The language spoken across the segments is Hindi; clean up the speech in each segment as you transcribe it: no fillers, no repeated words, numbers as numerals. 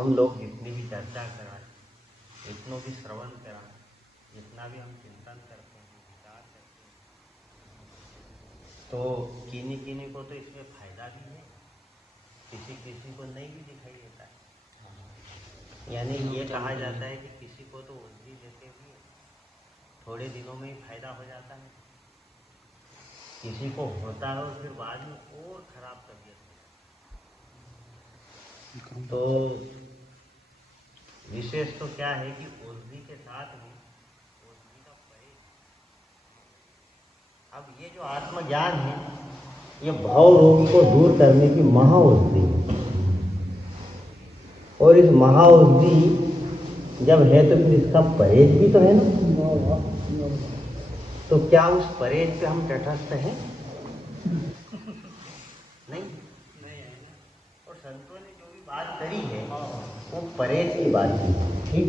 हम लोग जितनी भी चर्चा कराएं, जितनों भी श्रवण कराएं, जितना भी हम चिंतन करते हैं, विचार करते हैं, तो किन्हीं किन्हीं को तो इसमें फायदा भी है, किसी किसी को नहीं भी दिखाई देता है। यानी ये कहा जाता है कि किसी को तो उल्टी देते हुए थोड़े दिनों में ही फायदा हो जाता है, किसी को होता है और फिर बाद में और खराब तबीयत हो। तो विशेष तो क्या है कि औषधि के साथ में औषधि का परहेज। अब ये जो आत्मज्ञान है, ये भाव रोग को दूर करने की महाऔषधि है। और इस महाऔषधि जब है तो फिर इसका परहेज भी तो है ना। तो क्या उस परहेज पे हम तटस्थ हैं? नहीं है। और संतों ने जो भी बात करी है वो परहेज की बात की, ठीक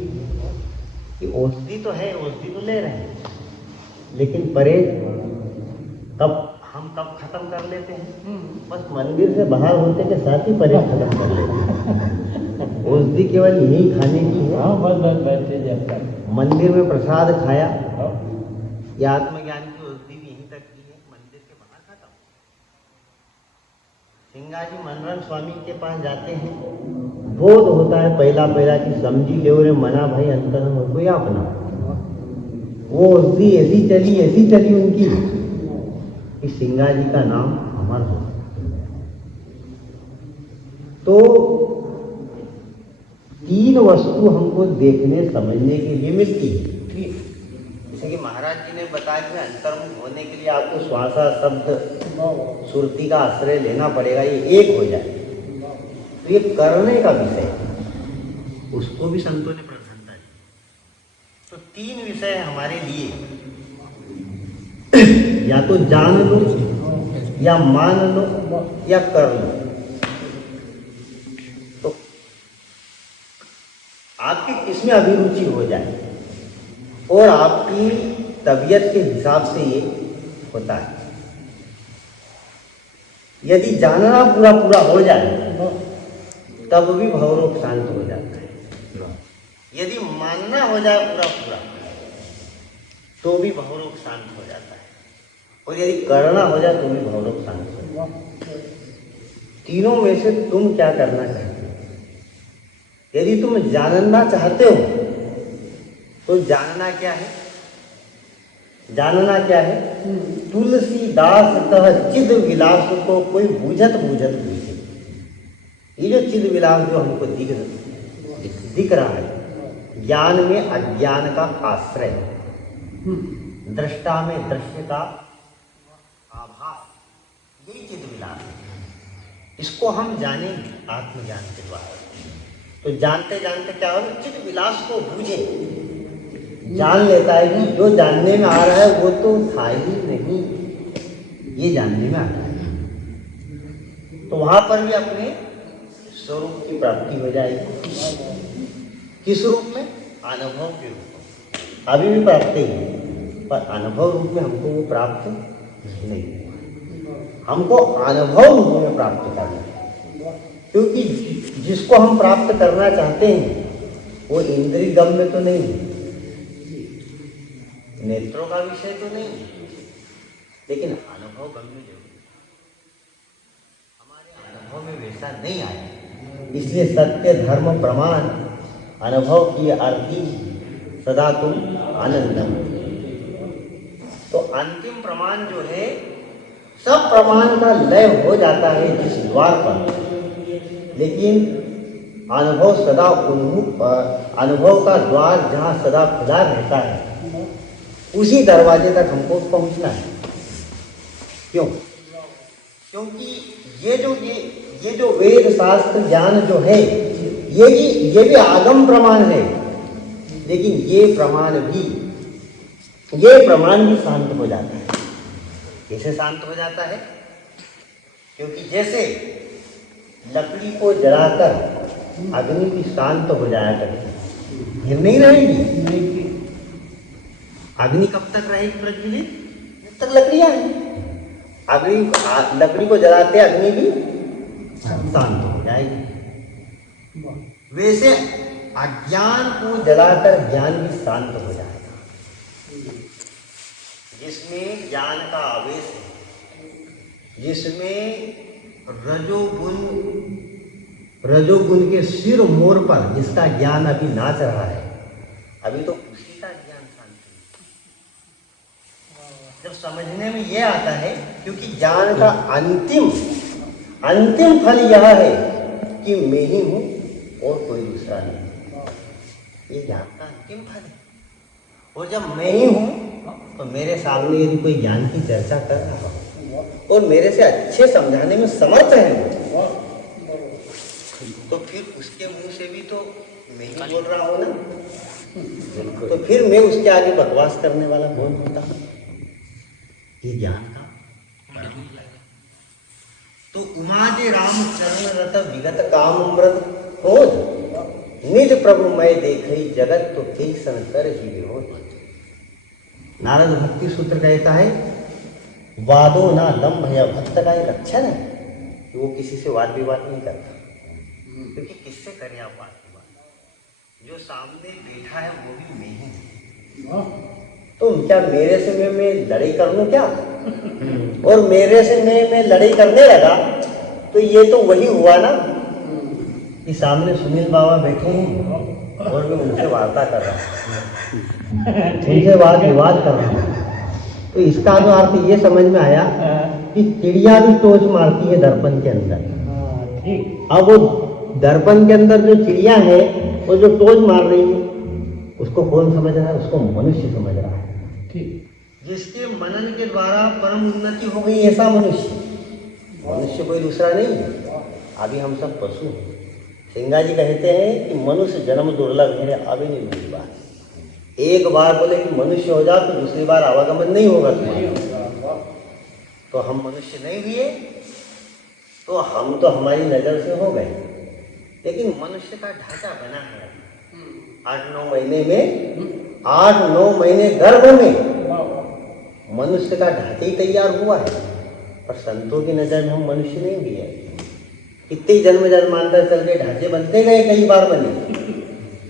कि औषधि तो है, औषधि तो ले रहे हैं, लेकिन परहेज कब खत्म कर लेते हैं? बस मंदिर से बाहर होते के साथ ही परहेज खत्म कर लेते हैं। औषधि केवल यही खाने की है। बस बैठे जाता है। मंदिर में प्रसाद खाया, या आत्मज्ञान की औषधि भी यहीं तक की है, मंदिर के बाहर खत्म। सिंगाजी मनोरंजन स्वामी के पास जाते हैं, बोध होता है पहला कि समझी ले रे मना भाई अंतर में कोई अपना। वो औषधि ऐसी चली उनकी कि सिंगाजी का नाम अमर हो। तो तीन वस्तु हमको देखने समझने के लिए मिलती है। जैसे कि महाराज जी ने बताया कि अंतर्मुख होने के लिए आपको श्वासा शब्द सुरती का आश्रय लेना पड़ेगा, ये एक हो जाए। तो ये करने का विषय है, उसको भी संतों ने प्रधानता दी। तो तीन विषय हमारे लिए, या तो जान लो, या मान लो, या कर लो। तो आपकी किसमें अभिरुचि हो जाए और आपकी तबीयत के हिसाब से ये होता है। यदि जानना पूरा हो जाए तब भी भवरोग शांत हो जाता है। यदि मानना हो जाए पूरा तो भी भवरोग शांत हो जाता है। और यदि करना हो जाए तो भी भवरोग शांत हो जाता है। तीनों में से तुम क्या करना चाहते हो? यदि तुम जानना चाहते हो तो जानना क्या है? तुलसीदास कह चिद विलास को कोई बूझत बूझे। ये जो चिद विलास जो हमको दिख रहा है, ज्ञान में अज्ञान का आश्रय, दृष्टा में दृश्य का आभास, यही चिद विलास है। इसको हम जानेंगे आत्मज्ञान के द्वारा। तो जानते जानते क्या होगा, चिद विलास को बूझे, जान लेता है कि जो जानने में आ रहा है वो तो था ही नहीं, ये जानने में आ रहा है। तो वहां पर भी अपने स्वरूप की प्राप्ति हो जाएगी। किस रूप में? अनुभव के रूप में। अभी भी प्राप्ति है, पर अनुभव रूप में हमको वो प्राप्त नहीं हुआ। हमको अनुभव रूप में प्राप्त करना है, क्योंकि जिसको हम प्राप्त करना चाहते हैं वो इंद्रिय गम्य तो नहीं है, नेत्रों का विषय तो नहीं, लेकिन अनुभव गम्य जरूर। हमारे अनुभव में वैसा नहीं आया, इसलिए सत्य धर्म प्रमाण अनुभव की आरती सदा तुम आनंदम। तो अंतिम प्रमाण जो है, सब प्रमाण का लय हो जाता है जिस द्वार पर, लेकिन अनुभव सदा उन्मुख, अनुभव का द्वार जहाँ सदा खुला रहता है, उसी दरवाजे तक हमको पहुंचना है। क्यों? क्योंकि ये जो वेद शास्त्र ज्ञान जो है, ये भी आगम प्रमाण है, लेकिन ये प्रमाण भी शांत हो जाता है। कैसे शांत हो जाता है? क्योंकि जैसे लकड़ी को जलाकर अग्नि भी शांत हो जाया करती, ये नहीं रहेगी। अग्नि कब तक रहेगी प्रज्वलित? जब तक लकड़ियां हैं। लकड़ी को जलाते अग्नि भी शांत हो जाएगी। वैसे अज्ञान को जलाकर ज्ञान भी शांत हो जाएगा। जिसमें ज्ञान का आवेश है, जिसमें रजोगुण के सिर मोर पर जिसका ज्ञान अभी नाच रहा है, अभी तो उसी का ज्ञान शांति। जब समझने में यह आता है, क्योंकि ज्ञान का अंतिम फल यह है कि मैं ही हूं और कोई दूसरा नहीं। ये ज्ञान का अंतिम फल है। और जब मैं ही हूं तो मेरे सामने यदि कोई ज्ञान की चर्चा कर रहा हो और मेरे से अच्छे समझाने में समर्थ है तो फिर उसके मुंह से भी तो मैं ही बोल रहा हूं ना। तो फिर मैं उसके आगे बकवास करने वाला कौन होता? ये ज्ञान का। तो उमादे राम चरण रत विगत काम अमृत खोज निज प्रभु मैं देखई जगत तो कई सन कर ही विरोध। नारद भक्ति सूत्र कहता है, वादो ना लंब या भक्त का एक लक्षण है कि वो किसी से वाद विवाद नहीं करता। क्योंकि किससे करें आप वाद विवाद? जो सामने बैठा है वो भी मैं ही हूं। तो क्या मेरे से मैं लड़ाई कर लूं क्या? और मेरे से मैं लड़ाई करने लगा तो ये तो वही हुआ ना कि सामने सुनील बाबा बैठे हैं और मैं उनसे वार्ता कर रहा हूँ, उनसे वाद विवाद कर रहा हूँ। तो इसका तो अर्थ ये समझ में आया कि चिड़िया भी टोच मारती है दर्पण के अंदर। अब वो दर्पण के अंदर जो चिड़िया है वो जो टोच मार रही है उसको कौन समझ रहा है? उसको मनुष्य समझ रहा है। जिसके मनन के द्वारा परम उन्नति हो गई ऐसा मनुष्य कोई दूसरा नहीं है। अभी हम सब पशु हैं। सिंगा जी कहते हैं कि मनुष्य जन्म दुर्लभ है, अभी नहीं दूसरी बात। एक बार बोले कि मनुष्य हो जाओ तो दूसरी बार आवागमन नहीं होगा तुम्हारा। तो हम मनुष्य नहीं हुए तो हम तो हमारी नजर से हो गए। लेकिन मनुष्य का ढांचा बना है 8-9 महीने में, 8-9 महीने गर्भ में मनुष्य का ढांचा ही तैयार हुआ है। पर संतों की नजर में हम मनुष्य नहीं हुए। कितने जन्म जन्मांतर चल के ढांचे बनते गए, कई बार बने,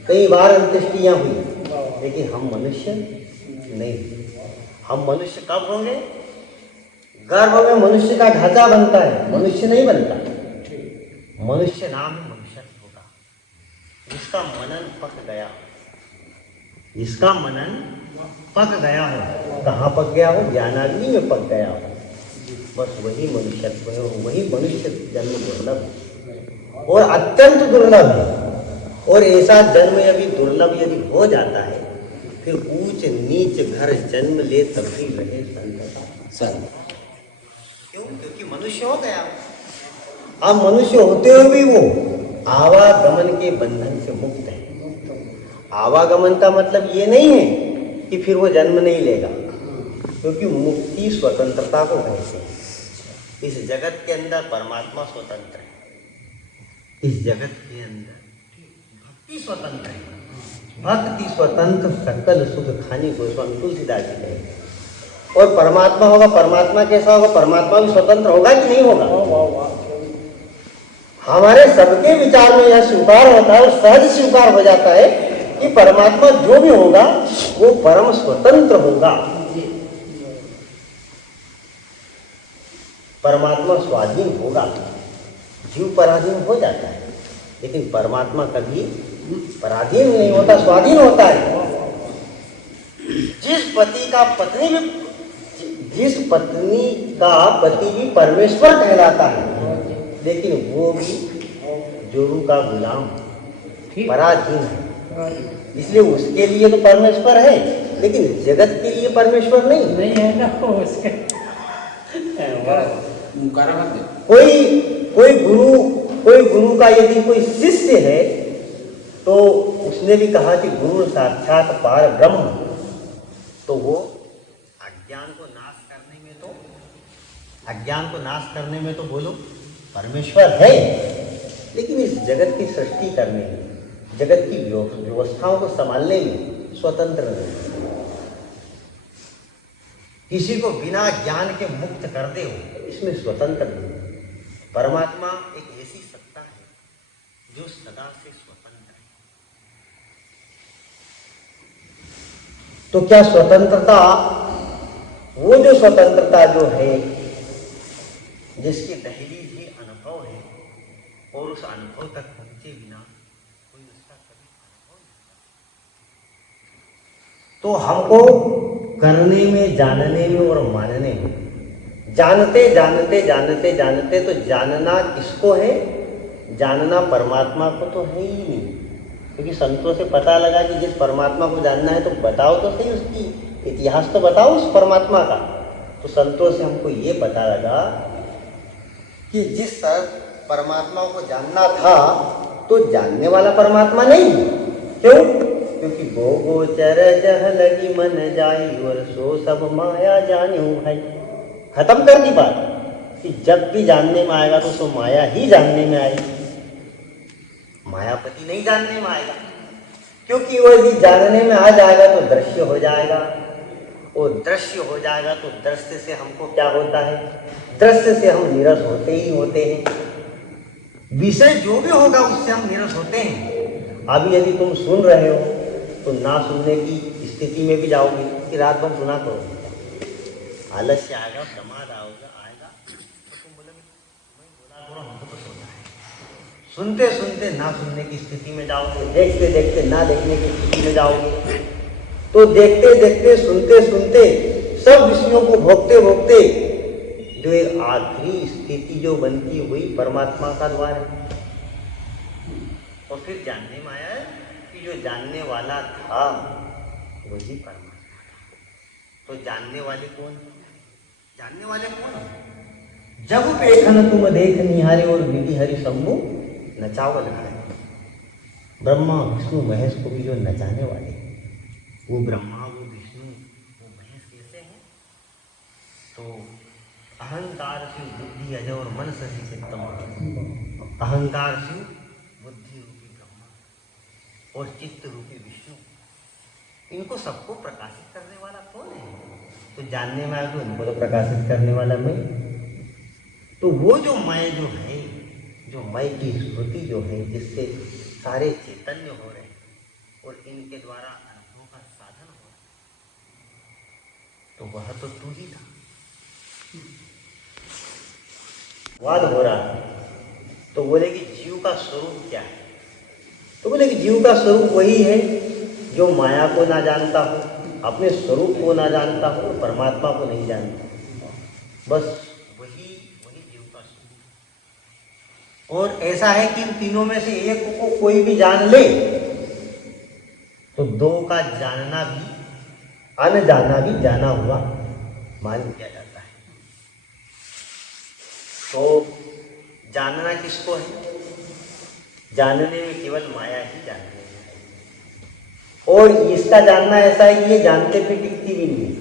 कई बार अंत्येष्टियां हुई, लेकिन हम मनुष्य नहीं। हम मनुष्य कब होंगे? गर्भ में मनुष्य का ढांचा बनता है, मनुष्य नहीं बनता। मनुष्य नाम है मनुष्यत्व का। जिसका मनन पक गया, जिसका मनन पक गया हो, कहाँ पक गया हो? ज्ञानाग्नि में पक गया हो, बस वही मनुष्यत्व है। वही मनुष्य जन्म दुर्लभ है और अत्यंत दुर्लभ है। और ऐसा जन्म यदि दुर्लभ यदि हो जाता है फिर ऊंच नीच घर जन्म ले तब भी रहे संत। क्यों? क्योंकि मनुष्य हो गया। अब मनुष्य होते हुए भी वो आवागमन के बंधन से मुक्त है। आवागमन का मतलब ये नहीं है कि फिर वो जन्म नहीं लेगा, क्योंकि मुक्ति स्वतंत्रता को कहते हैं। इस जगत के अंदर परमात्मा स्वतंत्र है, इस जगत के अंदर भक्ति स्वतंत्र है। भक्ति स्वतंत्र सकल सुख खानी को स्वामी तुलसीदास जी कहेंगे। और परमात्मा होगा, परमात्मा कैसा होगा? परमात्मा भी स्वतंत्र होगा कि नहीं होगा? हमारे सबके विचार में यह स्वीकार होता है और सहज स्वीकार हो जाता है कि परमात्मा जो भी होगा वो परम स्वतंत्र होगा। परमात्मा स्वाधीन होगा। जीव पराधीन हो जाता है, लेकिन परमात्मा कभी पराधीन नहीं होता, स्वाधीन होता है। जिस पति का पति भी परमेश्वर कहलाता है, लेकिन वो भी जोरू का गुलाम, पराधीन है। इसलिए उसके लिए तो परमेश्वर है, लेकिन जगत के लिए परमेश्वर नहीं है ना। कोई गुरु का यदि कोई शिष्य है तो उसने भी कहा कि गुरु साक्षात पार ब्रह्म, तो वो अज्ञान को नाश करने में तो बोलो परमेश्वर है, लेकिन इस जगत की सृष्टि करने में, जगत की व्यवस्थाओं को संभालने में स्वतंत्र नहीं। किसी को बिना ज्ञान के मुक्त कर दे हो, इसमें स्वतंत्र नहीं। परमात्मा एक ऐसी सत्ता है जो सदा से स्वतंत्र तो क्या स्वतंत्रता, वो जो स्वतंत्रता जो है जिसकी दहलीज ही अनुभव है, और उस अनुभव तक पहुंचे बिना कोई उसका कभी अनुभव नहीं। तो हमको करने में, जानने में और मानने में, जानते जानते जानते जानते, तो जानना किसको है? जानना परमात्मा को तो है ही नहीं, क्योंकि संतों से पता लगा कि जिस परमात्मा को जानना है तो बताओ तो सही, उसकी इतिहास तो बताओ उस परमात्मा का। तो संतों से हमको ये पता लगा कि जिस परमात्मा को जानना था तो जानने वाला परमात्मा नहीं। क्यों? क्योंकि गो गोचर जह लगी मन जाई, और सो सब माया जान्यू भाई। खत्म कर दी बात कि जब भी जानने में आएगा तो सो माया ही जानने में आएगी, मायापति नहीं जानने में आएगा। क्योंकि वो यदि जानने में आ जाएगा तो दृश्य हो जाएगा, और दृश्य हो जाएगा तो दृश्य से हमको क्या होता है? दृश्य से हम निरस होते ही होते हैं। विषय जो भी होगा उससे हम निरस होते हैं। अभी यदि तुम सुन रहे हो तो ना सुनने की स्थिति में भी जाओगे कि रात भर सुना करोगे, आलस्य आएगा, प्रमाद आएगा, तो तुम बोलोगे मैं बोला करो, हमको तो सुनना है। सुनते सुनते ना सुनने की स्थिति में जाओगे, देखते देखते ना देखने की स्थिति में जाओगे। तो देखते देखते, सुनते सुनते, सब विषयों को भोगते भोगते जो एक आखिरी स्थिति जो बनती हुई परमात्मा का द्वार है। और फिर जानने में आया कि जो जानने वाला था वही परमात्मा था। तो जानने वाले कौन? जानने वाले कौन? जब पेखन तुम देख निहारे, और विधि हरि शंभु नचावल है। ब्रह्मा विष्णु महेश को भी जो नचाने वाले, वो ब्रह्मा, वो विष्णु, वो महेश कैसे हैं? तो अहंकार शिव बुद्धि अजय और मन शशि चित्तम। अहंकार शिव, बुद्धि रूपी ब्रह्मा और चित्त रूपी विष्णु, इनको सबको प्रकाशित करने वाला कौन है? तो जानने में आया तो इनको तो प्रकाशित करने वाला मैं। तो वो जो मैं जो है, जो मैं की स्मृति जो है, जिससे सारे चैतन्य हो रहे हैं और इनके द्वारा अनुभव का साधन हो रहा है, तो वह तो तू ही था। वाद हो रहा है तो बोले कि जीव का स्वरूप क्या है? तो बोले कि जीव का स्वरूप वही है जो माया को ना जानता हो, अपने स्वरूप को ना जानता हो, और परमात्मा को नहीं जानता, बस वही जीव का स्वरूप। और ऐसा है कि इन तीनों में से एक को कोई भी जान ले तो दो का जानना भी, अनजाना भी जाना हुआ मान लिया जाता है। तो जानना किसको है? जानने में केवल माया ही जानने में है। और इसका जानना ऐसा है कि ये जानते पे टिकती भी नहीं है,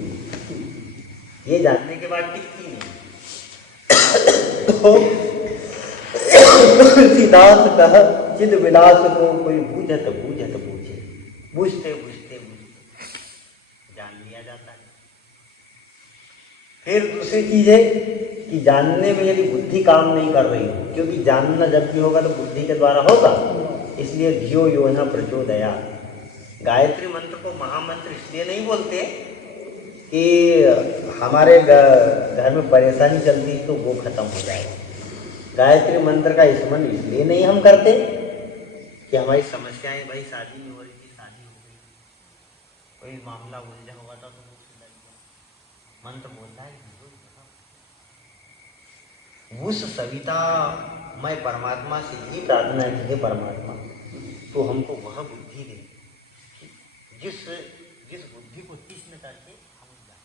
ये जानने के बाद टिकती नहीं। तो तुलसीदास कह चिद विलास को कोई बूझत बूझत बूझे, बूझते बूझते जान लिया जाता है। फिर दूसरी चीज है कि जानने में यदि बुद्धि काम नहीं कर रही हो, क्योंकि जानना जब भी होगा तो बुद्धि के द्वारा होगा, इसलिए धियो यो न प्रचोदया। गायत्री मंत्र को महामंत्र इसलिए नहीं बोलते कि हमारे घर में परेशानी चलती तो वो खत्म हो जाएगा। गायत्री मंत्र का स्मरण इसलिए नहीं हम करते कि हमारी समस्याएं, भाई शादी नहीं हो रही थी, शादी हो गई, कोई मामला उलझा हुआ था तो मंत्र बोलता है उस सविता मैं परमात्मा से ही प्रार्थना की है, परमात्मा तो हमको वह बुद्धि दे जिस बुद्धि को तीक्ष्ण करके हम जाए।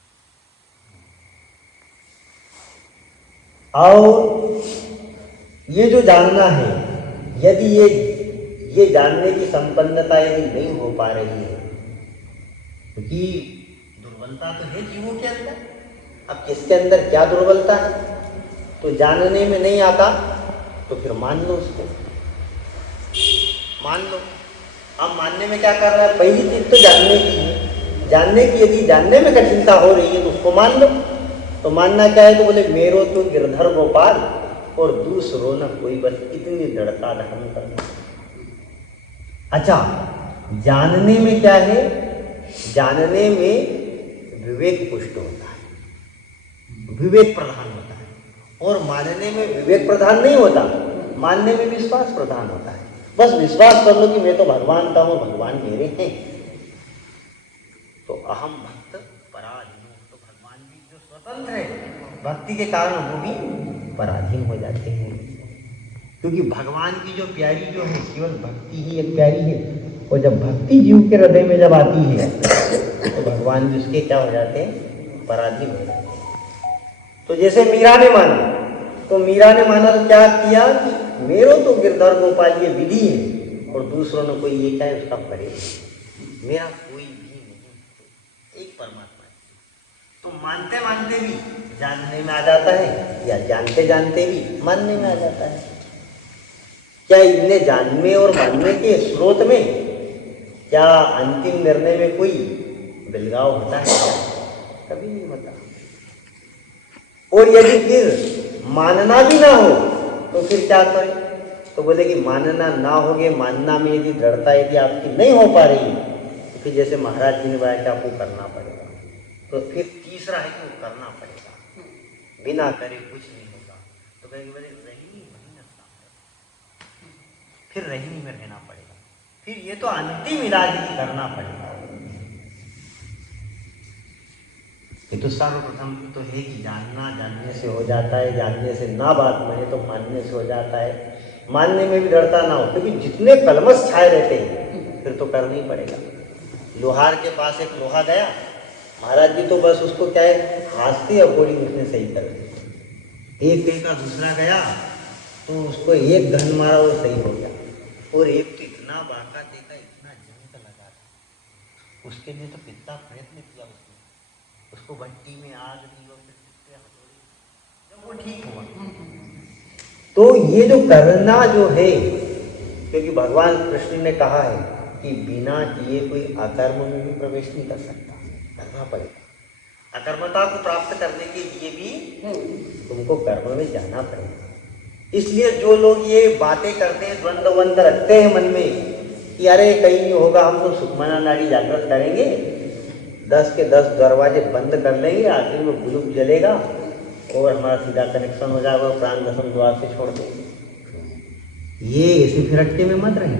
और ये जो जानना है, यदि ये जानने की संपन्नता यदि नहीं हो पा रही है, क्योंकि दुर्बलता तो है जीवों के अंदर। अब किसके अंदर क्या दुर्बलता है? तो जानने में नहीं आता तो फिर मान लो, उसको मान लो। अब मानने में क्या कर रहा है? पहली चीज तो जानने की है, जानने की यदि जानने में कठिनता हो रही है तो उसको मान लो। तो मानना क्या है? तो बोले मेरो तो गिरधर गोपाल और दूसरो न कोई, बस इतनी दृढ़ता धारण कर। अच्छा, जानने में क्या है? जानने में विवेक पुष्ट होता है, विवेक प्रधान होता है, और मानने में विवेक प्रधान नहीं होता, मानने में विश्वास प्रधान होता है। बस विश्वास कर लो कि मैं तो भगवान का हूँ, भगवान मेरे हैं, तो अहम भक्त पराधीन, तो भगवान भी जो स्वतंत्र है भक्ति के कारण वो भी पराधीन हो जाते हैं। क्योंकि भगवान की जो प्यारी जो है केवल भक्ति ही एक प्यारी है, और जब भक्ति जीव के हृदय में जब आती है तो भगवान भी उसके क्या हो जाते हैं, पराधीन हो जाते हैं। तो जैसे मीरा ने माना, तो मीरा ने माना तो क्या किया कि मेरो तो गिरधर गोपाल ये विधि है, और दूसरों ने कोई ये चाहे उसका करे, मेरा कोई भी नहीं, एक परमात्मा है। तो मानते मानते भी जानने में आ जाता है, या जानते जानते भी मानने में आ जाता है। क्या इनने जानने और मानने के स्रोत में क्या अंतिम निर्णय में कोई बिलगाव होता है? कभी नहीं होता। और यदि फिर मानना भी ना हो तो फिर क्या करें? तो बोले कि मानना ना होगे, मानना में यदि दृढ़ता यदि आपकी नहीं हो पा रही तो फिर जैसे महाराज जी ने बताया कि आपको करना पड़ेगा। तो फिर तीसरा है कि वो करना पड़ेगा, बिना करे कुछ नहीं होगा। तो कहेंगे बोले रही वही नशा, फिर रही में रहना पड़ेगा, फिर ये तो अंतिम इलाज ही करना पड़ेगा। ये तो सर्वप्रथम तो है कि जानना जानने से हो जाता है, जानने से ना बात माने तो मानने से हो जाता है, मानने में भी डरता ना हो, क्योंकि जितने कलमश छाए रहते हैं फिर तो करना ही पड़ेगा। लोहार के पास एक लोहा गया, महाराज जी तो बस उसको क्या है, हाथ से अकॉर्डिंग उसने सही कर दिया। एक का दूसरा गया तो उसको एक घन मारा वो सही हो गया, और एक तो इतना बाका देखा, इतना जंग लगा, उसके लिए तो कितना प्रयत्न किया उसने, उसको भट्टी में आग दी और फिर जब वो ठीक हुआ। तो ये जो करना जो है, क्योंकि भगवान कृष्ण ने कहा है कि बिना किए कोई अकर्म में भी प्रवेश नहीं कर सकता, करना पड़ेगा। अकर्मता को प्राप्त करने के लिए भी तुमको कर्म में जाना पड़ेगा। इसलिए जो लोग ये बातें करते हैं, द्वंद्व रखते हैं मन में कि अरे कहीं नहीं होगा, हम तो सुखमना नाड़ी जागृत करेंगे, 10 के 10 दरवाजे बंद कर लेंगे, आखिर में बुलुक जलेगा और हमारा सीधा कनेक्शन हो जाएगा, प्राण दसम द्वार से छोड़ देंगे। ये इसी फिरटके में मत रहे।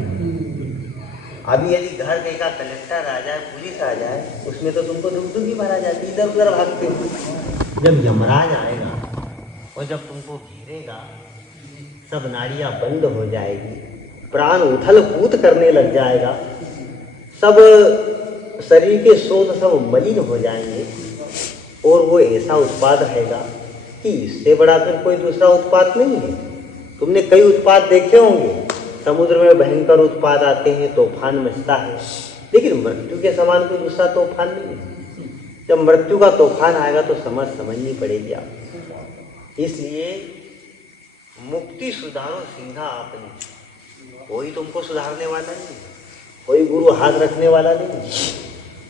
अभी यदि घर कहीं का कलेक्टर आ जाए, पुलिस आ जाए, उसमें तो तुमको दुख ही भरा जाती, इधर उधर भागते हो। जब यमराज आएगा और जब तुमको घेरेगा, सब नाड़ियाँ बंद हो जाएगी, प्राण उथल कूद करने लग जाएगा, सब शरीर के स्रोत सब मलिन हो जाएंगे, और वो ऐसा उत्पाद रहेगा कि इससे बड़ा फिर कोई दूसरा उत्पाद नहीं है। तुमने कई उत्पाद देखे होंगे, समुद्र में भयंकर उत्पाद आते हैं, तूफान मचता है, लेकिन मृत्यु के समान कोई दूसरा तूफान नहीं है। जब मृत्यु का तूफान आएगा तो समझनी पड़ेगी आपको। इसलिए मुक्ति सुधारो सीधा आपने, कोई तुमको सुधारने वाला नहीं, कोई गुरु हाथ रखने वाला नहीं,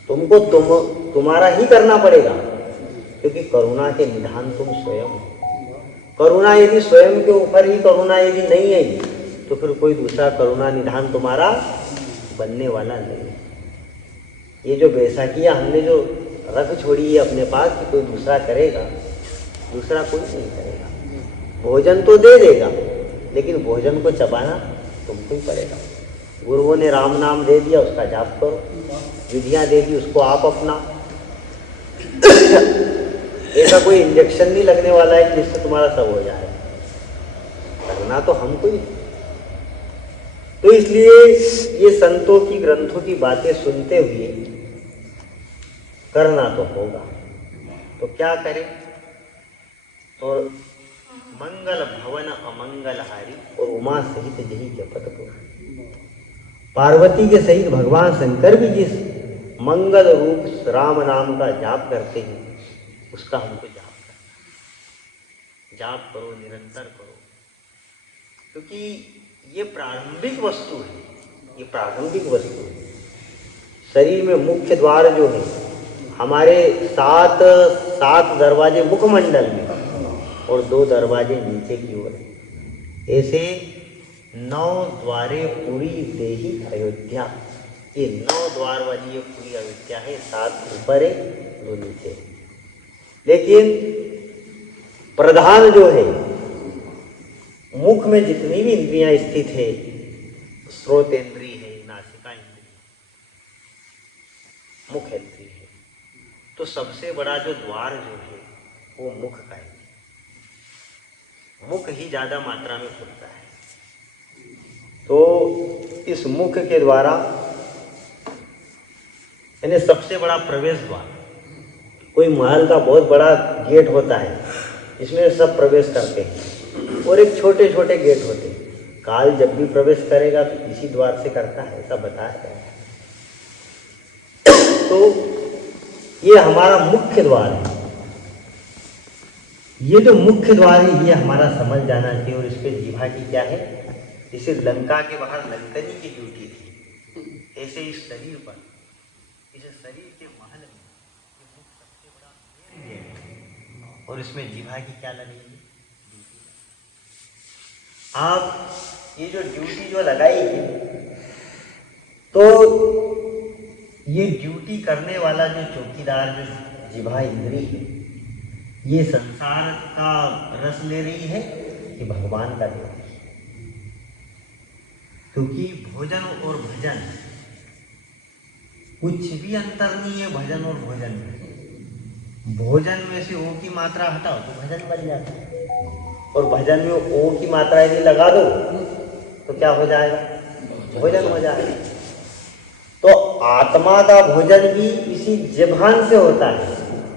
तुमको तुम्हारा ही करना पड़ेगा, क्योंकि करुणा के निधान तुम स्वयं हो। करुणा यदि स्वयं के ऊपर ही करुणा यदि नहीं आई तो फिर कोई दूसरा करुणा निधान तुम्हारा बनने वाला नहीं। ये जो बैसाखियाँ हमने जो रख छोड़ी है अपने पास कि कोई दूसरा करेगा, दूसरा कोई नहीं करेगा। भोजन तो दे देगा, लेकिन भोजन को चबाना तुमको ही पड़ेगा। गुरुओं ने राम नाम दे दिया, उसका जाप करो, विधियाँ दे दी, उसको आप अपना। ऐसा कोई इंजेक्शन नहीं लगने वाला है कि जिससे तुम्हारा सब हो जाए, करना तो हमको ही। तो इसलिए ये संतों की ग्रंथों की बातें सुनते हुए करना तो होगा। तो क्या करें? तो मंगल भवन अमंगलहारी और उमा सहित जही जपत को, पार्वती के सहित भगवान शंकर भी जिस मंगल रूप राम नाम का जाप करते हैं, उसका हमको जाप करना। जाप करो, निरंतर करो, क्योंकि ये प्रारंभिक वस्तु है, ये प्रारंभिक वस्तु है। शरीर में मुख्य द्वार जो है, हमारे सात दरवाजे मुखमंडल में और 2 दरवाजे नीचे की ओर है। ऐसे 9 द्वारे पूरी देही अयोध्या, ये 9 द्वार वाली ये पूरी अविद्या है, 7 ऊपर है 2 नीचे। लेकिन प्रधान जो है, मुख में जितनी भी इंद्रियां स्थित है, स्रोत इंद्री है, नासिका इंद्री, मुख इंद्री है, तो सबसे बड़ा जो द्वार जो है वो मुख का है। मुख ही ज्यादा मात्रा में खुलता है। तो इस मुख के द्वारा यानी सबसे बड़ा प्रवेश द्वार, कोई महल का बहुत बड़ा गेट होता है, इसमें सब प्रवेश करते हैं, और एक छोटे छोटे गेट होते हैं। काल जब भी प्रवेश करेगा तो इसी द्वार से करता है, ऐसा बताया गया है। तो ये हमारा मुख्य द्वार है। ये जो मुख्य द्वार है ये हमारा समझ जाना चाहिए। और इस पे जिह्वा की क्या है, जैसे लंका के बाहर लंकनी की ड्यूटी थी, ऐसे इस शरीर पर, इस शरीर के महल में ये मुख सबसे बड़ा मेन गेट है। और इसमें जिह्वा की क्या लगेगी, ड्यूटी। आप ये जो ड्यूटी जो लगाई है, तो ये ड्यूटी करने वाला जो चौकीदार जो जिह्वा इंद्री है, ये संसार का रस ले रही है कि भगवान का ले रही है? क्योंकि भोजन और भजन कुछ भी अंतर नहीं है। भजन और भोजन में, भोजन में से ओ की मात्रा हटाओ तो भजन बन जाता है, और भजन में ओ की मात्रा यदि लगा दो तो क्या हो जाएगा, भोजन हो जाएगा। तो आत्मा का भोजन भी इसी जबान से होता है,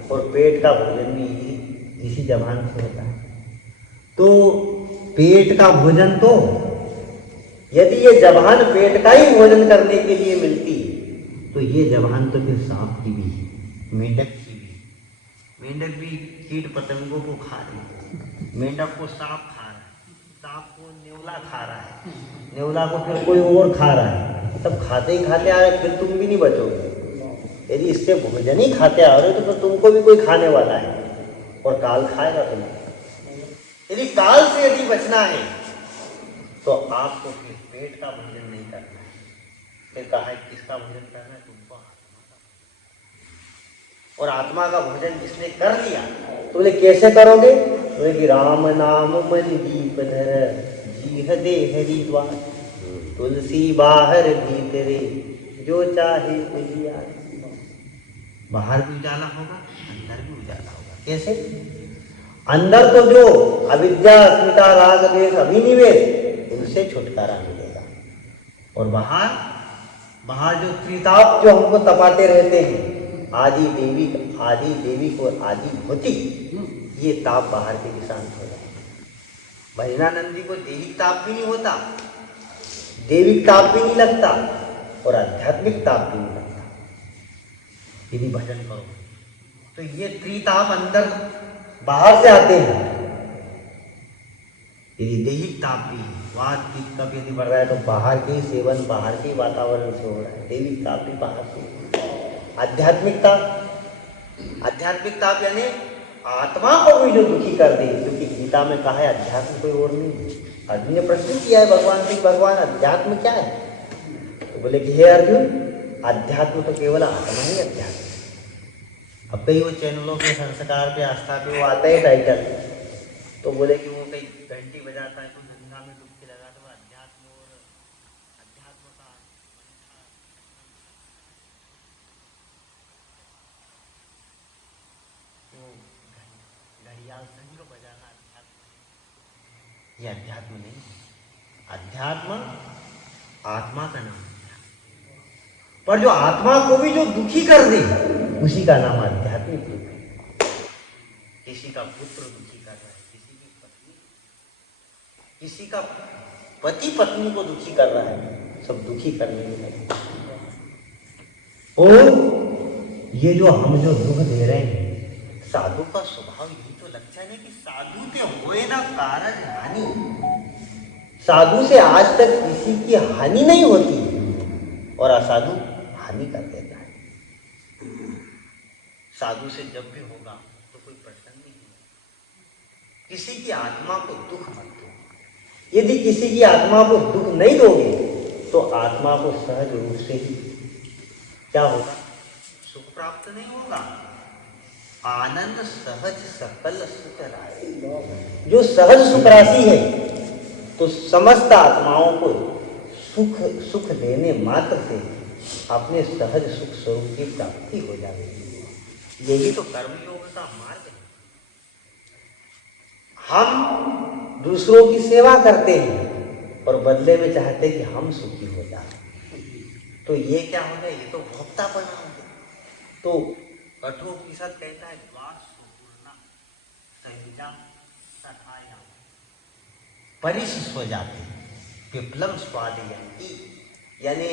और पेट का भोजन भी इसी जबान से होता है। तो पेट का भोजन, तो यदि ये जबान पेट का ही भोजन करने के लिए मिलती, तो ये जबान तो फिर सांप की भी, मेंढक की भी। मेंढक भी कीट पतंगों को खा रही है, मेंढक को सांप खा रहा है, सांप को नेवला खा रहा है, नेवला को फिर कोई और खा रहा है। तब खाते ही खाते आ रहे, फिर तुम भी नहीं बचोगे। यदि इससे भोजन ही खाते आ रहे हो तो तुमको भी कोई खाने वाला है, और काल खाएगा तुम्हें। यदि काल से यदि बचना है तो आपको फिर पेट का भोजन नहीं करना है। फिर कहा है किसका भोजन करना है, तुमको आत्मा का। और आत्मा का भोजन जिसने कर लिया तो बोले कैसे करोगे, बोले कि राम नाम मन दीप धर, जीह दे हरि द्वार, तुलसी बाहर भीतरे, जो चाहे तुझिया। बाहर भी उजाला होगा, अंदर भी उजाला होगा। कैसे? अंदर तो जो अविद्या, अस्मिता, राग, द्वेष, अभिनिवेश, उनसे छुटकारा मिलेगा। और बाहर जो त्रिताप जो हमको तपाते रहते हैं, आदि देवी को आदि भूति, ये ताप बाहर के भी शांत हो जाए। भजनानंदी को दैहिक ताप भी नहीं होता, देविक ताप भी नहीं लगता, और आध्यात्मिक ताप भी नहीं लगता। यदि भजन करो तो ये त्रिताप अंदर बाहर से आते हैं। यदि दैहिक ताप भी, वात पित्त कफ यदि बढ़ रहा है तो बाहर के ही सेवन, बाहर के ही वातावरण से हो रहा है। दैविक ताप भी बाहर से। आध्यात्मिक ताप यानी आत्मा को भी जो दुखी कर दे, क्योंकि गीता में कहा है अध्यात्म कोई और नहीं है। अर्जुन ने प्रश्न किया है भगवान से, भगवान अध्यात्म क्या है? तो बोले कि हे अर्जुन, अध्यात्म तो केवल आत्मा ही अध्यात्म। अब कई वो चैनलों के संस्कार पे, आस्था पे वो आता है टाइटल, तो बोले कि वो कई घंटी बजाता है तो गंगा में डुबकी लगा, तो अध्यात्म और अध्यात्म का घड़ियाल संग बजाना अध्यात्म, ये अध्यात्म नहीं है। अध्यात्म आत्मा का नाम है, पर जो आत्मा को भी जो दुखी कर दे उसी का नाम आध्यात्मिक दुख है। किसी का पुत्र दुखी कर रहा है, किसी का पति पत्नी को दुखी कर रहा है, सब दुखी करने में लगे। और ये जो हम जो दुख दे रहे हैं, साधु का स्वभाव यही तो लक्षण है कि साधु के होए ना कारण हानि। साधु से आज तक किसी की हानि नहीं होती, और असाधु हानि कर देता है। साधु से जब भी होगा तो कोई प्रसन्न नहीं होगा। किसी की आत्मा को दुख मत दो। यदि किसी की आत्मा को दुख नहीं दोगे तो आत्मा को सहज रूप से ही क्या होगा? सुख प्राप्त नहीं होगा। आनंद सहज सकल सुख राशि, जो सहज सुख राशि है, तो समस्त आत्माओं को सुख देने मात्र से अपने सहज सुख स्वरूप की प्राप्ति हो जाएगी। यही तो कर्मयोग का मार्ग है। हम दूसरों की सेवा करते हैं और बदले में चाहते हैं कि हम सुखी हो जाए, तो ये क्या हो गया? ये तो भोक्तापन हो गया। तो कठोपनिषद कहता है परिशिष्व जाते पिपलम स्वादयंती, यानी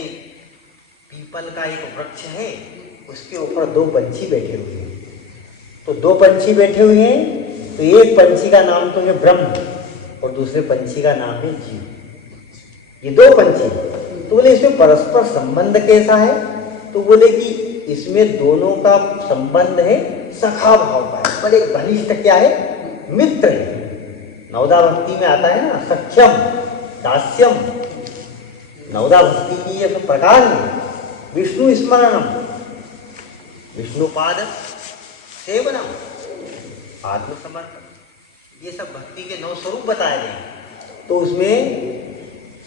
पीपल का एक वृक्ष है, उसके ऊपर दो पंछी बैठे हुए हैं। तो दो पंछी बैठे हुए हैं, तो एक पंछी का नाम तो है ब्रह्म और दूसरे पंछी का नाम है जीव। ये दो पंछी, तो बोले इसमें परस्पर संबंध कैसा है? तो बोले कि इसमें दोनों का संबंध है सखा भाव का, पर एक घनिष्ठ क्या है? मित्र है। नवदा भक्ति में आता है ना, सख्यम दास्यम, नवदा भक्ति की ये सब प्रकार है। विष्णु स्मरणम, विष्णुपाद सेवनम, आत्मसमर्पण, ये सब भक्ति के 9 स्वरूप बताए गए। तो उसमें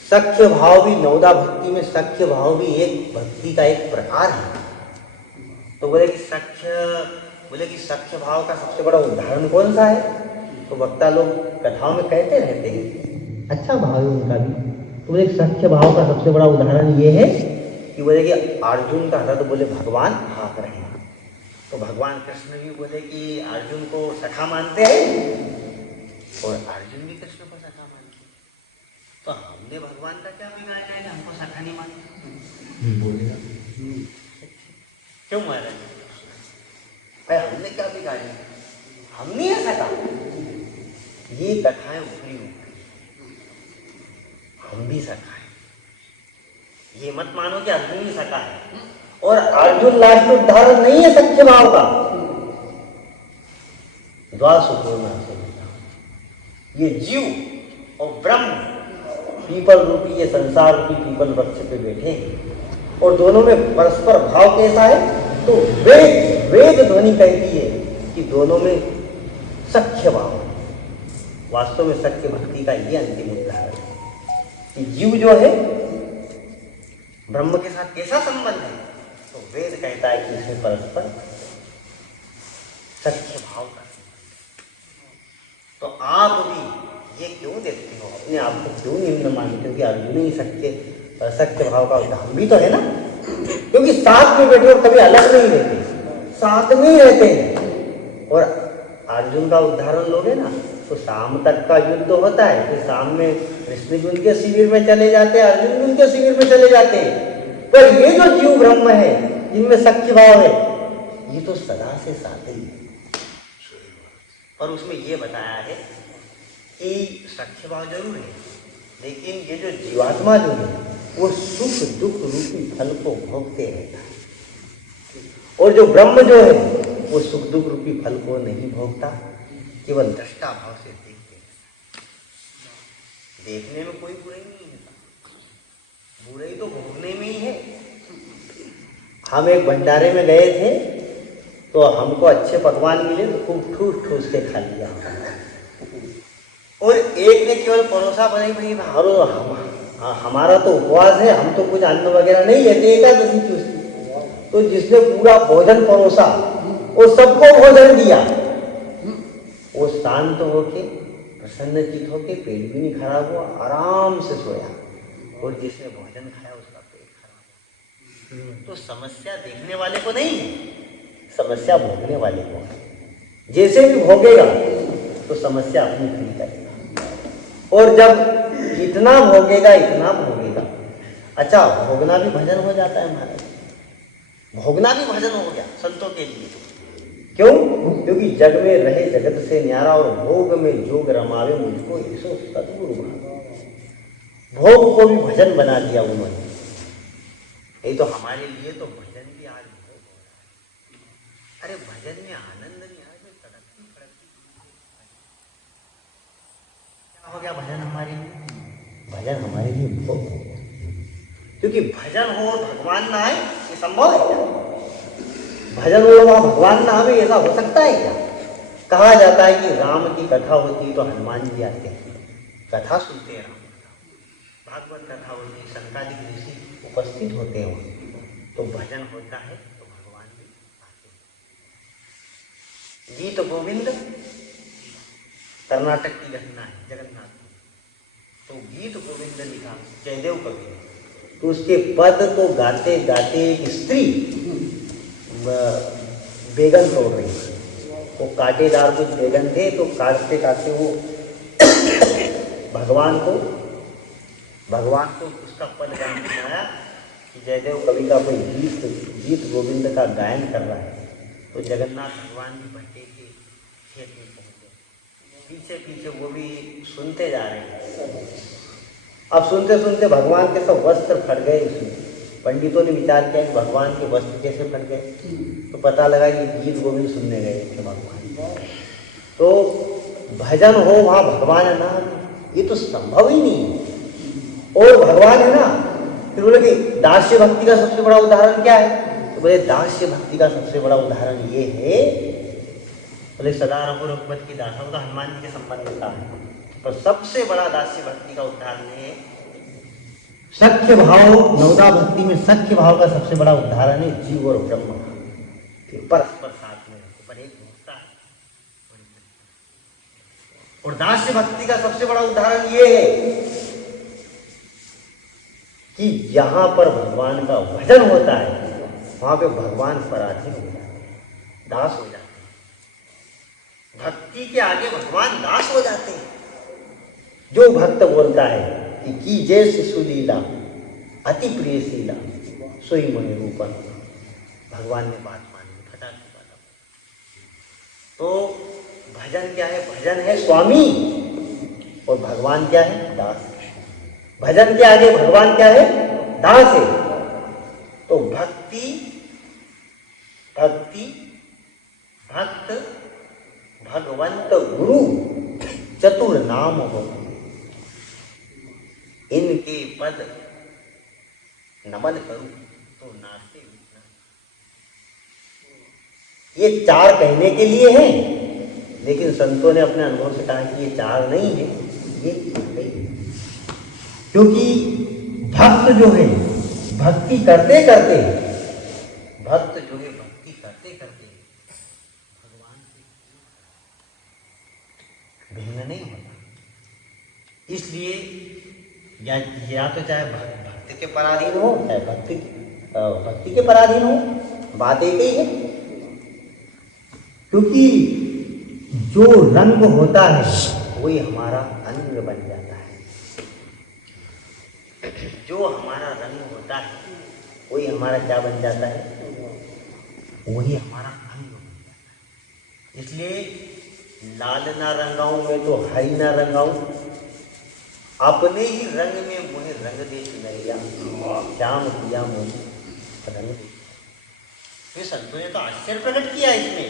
सख्य भाव भी, नवदा भक्ति में सख्य भाव भी एक भक्ति का एक प्रकार है। तो बोले कि सख्य भाव का सबसे बड़ा उदाहरण कौन सा है? तो वक्ता लोग कथाओं में कहते रहते हैं, अच्छा भाव है उनका भी। तो बोले सख्य भाव का सबसे बड़ा उदाहरण ये है कि बोले कि अर्जुन का हृदय बोले भगवान हाँक रहे हैं। तो भगवान कृष्ण भी बोले कि अर्जुन को सखा मानते हैं और अर्जुन भी कृष्ण को सखा मानते हैं। तो हमने भगवान का क्या बिगाड़ना है कि हमको सखा नहीं मानते? बोलेगा क्यों मारा भाई? हमने क्या बिगाड़ी? हम नहीं है सखा। ये कथाएं ऊपरी ऊपरी, हम भी सखा है। ये मत मानो कि अर्जुन भी सखा है और अर्जुन लास्ट उदाहरण नहीं है सख्य भाव का। द्वासुपूर्ण, ये जीव और ब्रह्म पीपल रूपी, ये संसार रूपी पीपल वृक्ष पे बैठे हैं और दोनों में परस्पर भाव कैसा है? तो वेद ध्वनि कहती है कि दोनों में सख्य भाव। वास्तव में सख्य भक्ति का ये अंतिम उदाहरण है कि जीव जो है ब्रह्म के साथ कैसा संबंध है? तो वेद कहता है कि इसमें परस्पर सख्य भाव का संबंध। तो आप भी ये क्यों देखते हो? अपने आप को क्यों निम्न मानते हो कि अर्जुन ही सख्य भाव का? हम भी तो है ना, क्योंकि साथ में बैठे और कभी अलग नहीं रहते, साथ में ही रहते हैं। और अर्जुन का उदाहरण लोगे ना, तो शाम तक का युद्ध होता है, फिर शाम में कृष्ण जी उनके शिविर में चले जाते हैं, अर्जुन भी उनके शिविर में चले जाते हैं। पर ये जो जीव ब्रह्म है, जिनमें सख्य भाव है, ये तो सदा से साथ ही है। और उसमें ये बताया है कि सख्य भाव जरूर है, लेकिन ये जो जीवात्मा जो है वो सुख दुख रूपी फल को भोगते रहता है, और जो ब्रह्म जो है वो सुख दुख रूपी फल को नहीं भोगता, केवल दृष्टा भाव से देखते हैं। देखने में कोई बुराई नहीं है, बुराई तो भोगने में ही है। हम एक भंडारे में गए थे, तो हमको अच्छे पकवान मिले तो खूब ठूस ठूस के खा लिया, और एक ने केवल परोसा बनाई भाई हमारा तो उपवास है, हम तो कुछ अन्न वगैरह नहीं लेते, एकादशी की उसकी। तो जिसने पूरा भोजन परोसा और सबको भोजन दिया, वो शांत होके प्रसन्नचित होके, पेट भी नहीं खराब हुआ, आराम से सोया। और जिसने भोजन खाया उसका पेट खराब हुआ। तो समस्या देखने वाले को नहीं है, समस्या भोगने वाले को है। जैसे भी भोगेगा तो समस्या अपनी खड़ी करेगा, और जब इतना भोगेगा इतना भोगेगा। अच्छा, भोगना भी भजन हो जाता है महाराज, भोगना भी भजन हो गया संतों के लिए। क्यों? क्योंकि जग में रहे जगत से न्यारा, और भोग में जोग रमावे मुझको ऐसो सद्गुरु भागा। भोग को भी भजन बना दिया उन्होंने। ये तो हमारे लिए तो भजन भी आज भोग हो रहा है। अरे भजन में आनंद नहीं आ रहा, तड़कती फड़कती क्या हो गया भजन हमारे लिए? भजन हमारे लिए भोग हो गया। क्योंकि भजन हो और भगवान ना आए, ये संभव है क्या? भजन हो वहाँ भगवान ना आवे, ऐसा हो सकता है क्या? कहा जाता है कि राम की कथा होती तो हनुमान जी आते हैं, कथा सुनते हैं, राम भागवत कथा होती, शंकादिक ऋषि उपस्थित होते हैं वहाँ, तो भजन होता है तो भगवान भी आते हैं। गीत गोविंद कर्नाटक की घटना है, जगन्नाथ में, तो गीत गोविंद लिखा जयदेव कवि ने, तो उसके पद को गाते गाते एक स्त्री बेगन तोड़ रही थी, वो कांटेदार कुछ बेगन थे, तो काटते काटते वो भगवान को उसका पद गान सुनाया कि जयदेव कवि का कोई गीत गोविंद का गायन कर रहा है। तो जगन्नाथ भगवान भी भट्टे के खेत में पहुँचे, पीछे पीछे वो भी सुनते जा रहे हैं। अब सुनते सुनते भगवान के सब वस्त्र फट गए। उसमें पंडितों ने विचार किया कि भगवान के वस्त्र कैसे फट गए, तो पता लगा कि गीत गोविंद सुनने गए थे भगवान। तो भजन हो वहाँ भगवान है ना, ये तो संभव ही नहीं है। और भगवान है ना, फिर बोले कि दास्य भक्ति का सबसे बड़ा उदाहरण क्या है, तो बोले दास्य भक्ति का सबसे बड़ा उदाहरण ये है, बोले सदा रघु रघुपति की दासा, वो तो हनुमान जी के संबंध का है, पर सबसे बड़ा दास्य भक्ति का उदाहरण है सख्य भाव। नवदा भक्ति में सख्य भाव का सबसे बड़ा उदाहरण है जीव और ब्रह्म का, परस्पर साथ में पर एक होता है। और दास्य भक्ति का सबसे बड़ा उदाहरण ये है कि जहां पर भगवान का भजन होता है वहां पे भगवान पराधीन हो जाते हैं, दास हो जाते हैं। भक्ति के आगे भगवान दास हो जाते हैं। जो भक्त बोलता है कि कीजे शिशु लीला अति प्रिय शीला सोई मोहि रूपन, भगवान ने बात मानी, फटाक से बात। तो भजन क्या है? भजन है स्वामी और भगवान क्या है? दास। भजन के आगे भगवान क्या है? दास है। तो भक्ति भक्त भगवंत गुरु चतुर नाम हो, इनके पद नमन करूं तो नास्ते उठना। ये चार कहने के लिए हैं, लेकिन संतों ने अपने अनुभव से कहा कि ये चार नहीं है, ये नहीं। क्योंकि भक्त जो है भक्ति करते करते भगवान से भिन्न नहीं होता। इसलिए या तो चाहे भक्ति के पराधीन हो, चाहे भक्ति के पराधीन हो, बात एक ही है। क्योंकि जो रंग होता है वही हमारा अंग बन जाता है। जो हमारा रंग होता है वही हमारा क्या बन जाता है? वही हमारा अंग बन जाता है। इसलिए लाल ना रंगाऊं मैं तो हरी ना रंगाऊं, अपने ही रंग में मुझे रंग दे चुनैया, श्याम दिया मुझे रंग दे। ये संतों ने तो आश्चर्य प्रकट किया इसमें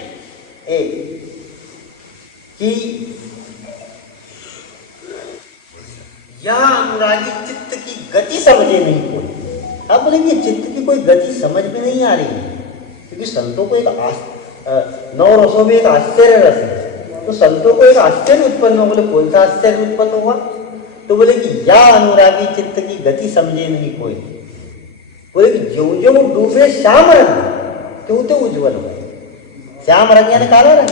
एक कि यह अनुरागी चित्त की गति समझे नहीं कोई। अब बोलेंगे चित्त की कोई गति समझ में नहीं आ रही है, क्योंकि संतों को एक नौ रसों में एक आश्चर्य रस है, तो संतों को एक आश्चर्य उत्पन्न हो। बोले कौन सा आश्चर्य उत्पन्न हुआ? तो बोले कि या अनुरागी चित्त की गति समझे नहीं कोई। बोले कि ज्यों ज्यों डूबे श्याम रंग त्यों त्यों उज्ज्वल हो। श्याम रंग यानी काला रंग।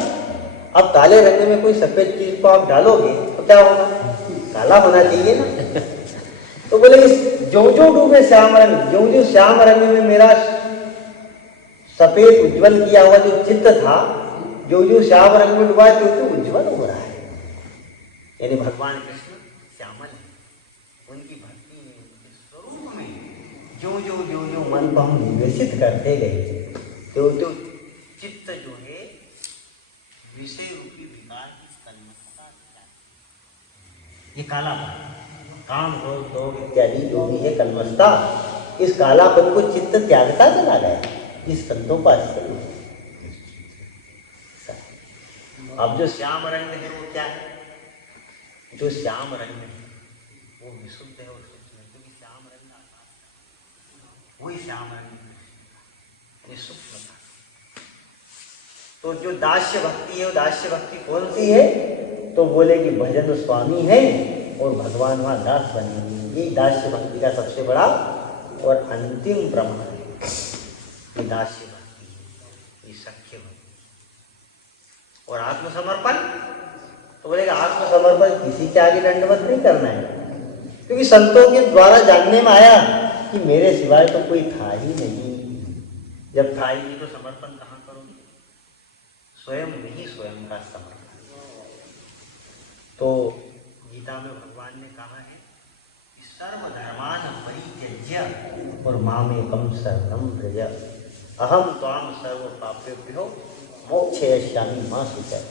अब काले रंग में कोई सफेद चीज को आप डालोगे तो क्या होगा? काला होना चाहिए ना। तो बोले ज्यों ज्यों डूबे श्याम रंग, ज्यों ज्यों श्याम रंग में मेरा सफेद उज्ज्वल किया हुआ जो चित्त था, जो जो श्याम रंग में डूबा त्यों त्यों उज्ज्वल हो रहा है। यानी भगवान कृष्ण श्यामल है, उनकी भक्ति में, उनके स्वरूप में जो जो जो जो मन को हम निवेशित करते गए त्यों त्यों चित्त जो है विषय रूपी विकार की कलमशता, ये कालापन, काम क्रोध लोभ इत्यादि जो भी है कलमशता, इस कालापन को चित्त त्यागता चला गया। इस संतों का आश्चर्य। अब जो श्याम रंग है वो क्या है? जो श्याम रंग है वो विशुद्ध है और शुद्ध है, क्योंकि श्याम रंग आकाश है। वही श्याम रंग ये सूक्ष्मता। तो जो दास्य भक्ति है वो दास्य भक्ति कौन सी है? तो बोले कि भजन स्वामी है और भगवान वहां दास बने हुए। ये दास्य भक्ति का सबसे बड़ा और अंतिम प्रमाण है। ये दास्य भक्ति, ये सख्य भक्ति और आत्मसमर्पण। तो बोलेगा आत्मसमर्पण किसी के आगे दंडवत नहीं करना है, क्योंकि संतों के द्वारा जानने में आया कि मेरे सिवाय तो कोई था ही नहीं। जब था ही नहीं तो समर्पण कहाँ करोगे? स्वयं में ही स्वयं का समर्पण। तो गीता में भगवान ने कहा है कि सर्वधर्मान परित्यज्य और मामेकं शरणं व्रज अहम त्वां सर्व पापेभ्यो मोक्षयिष्यामि मा शुचः।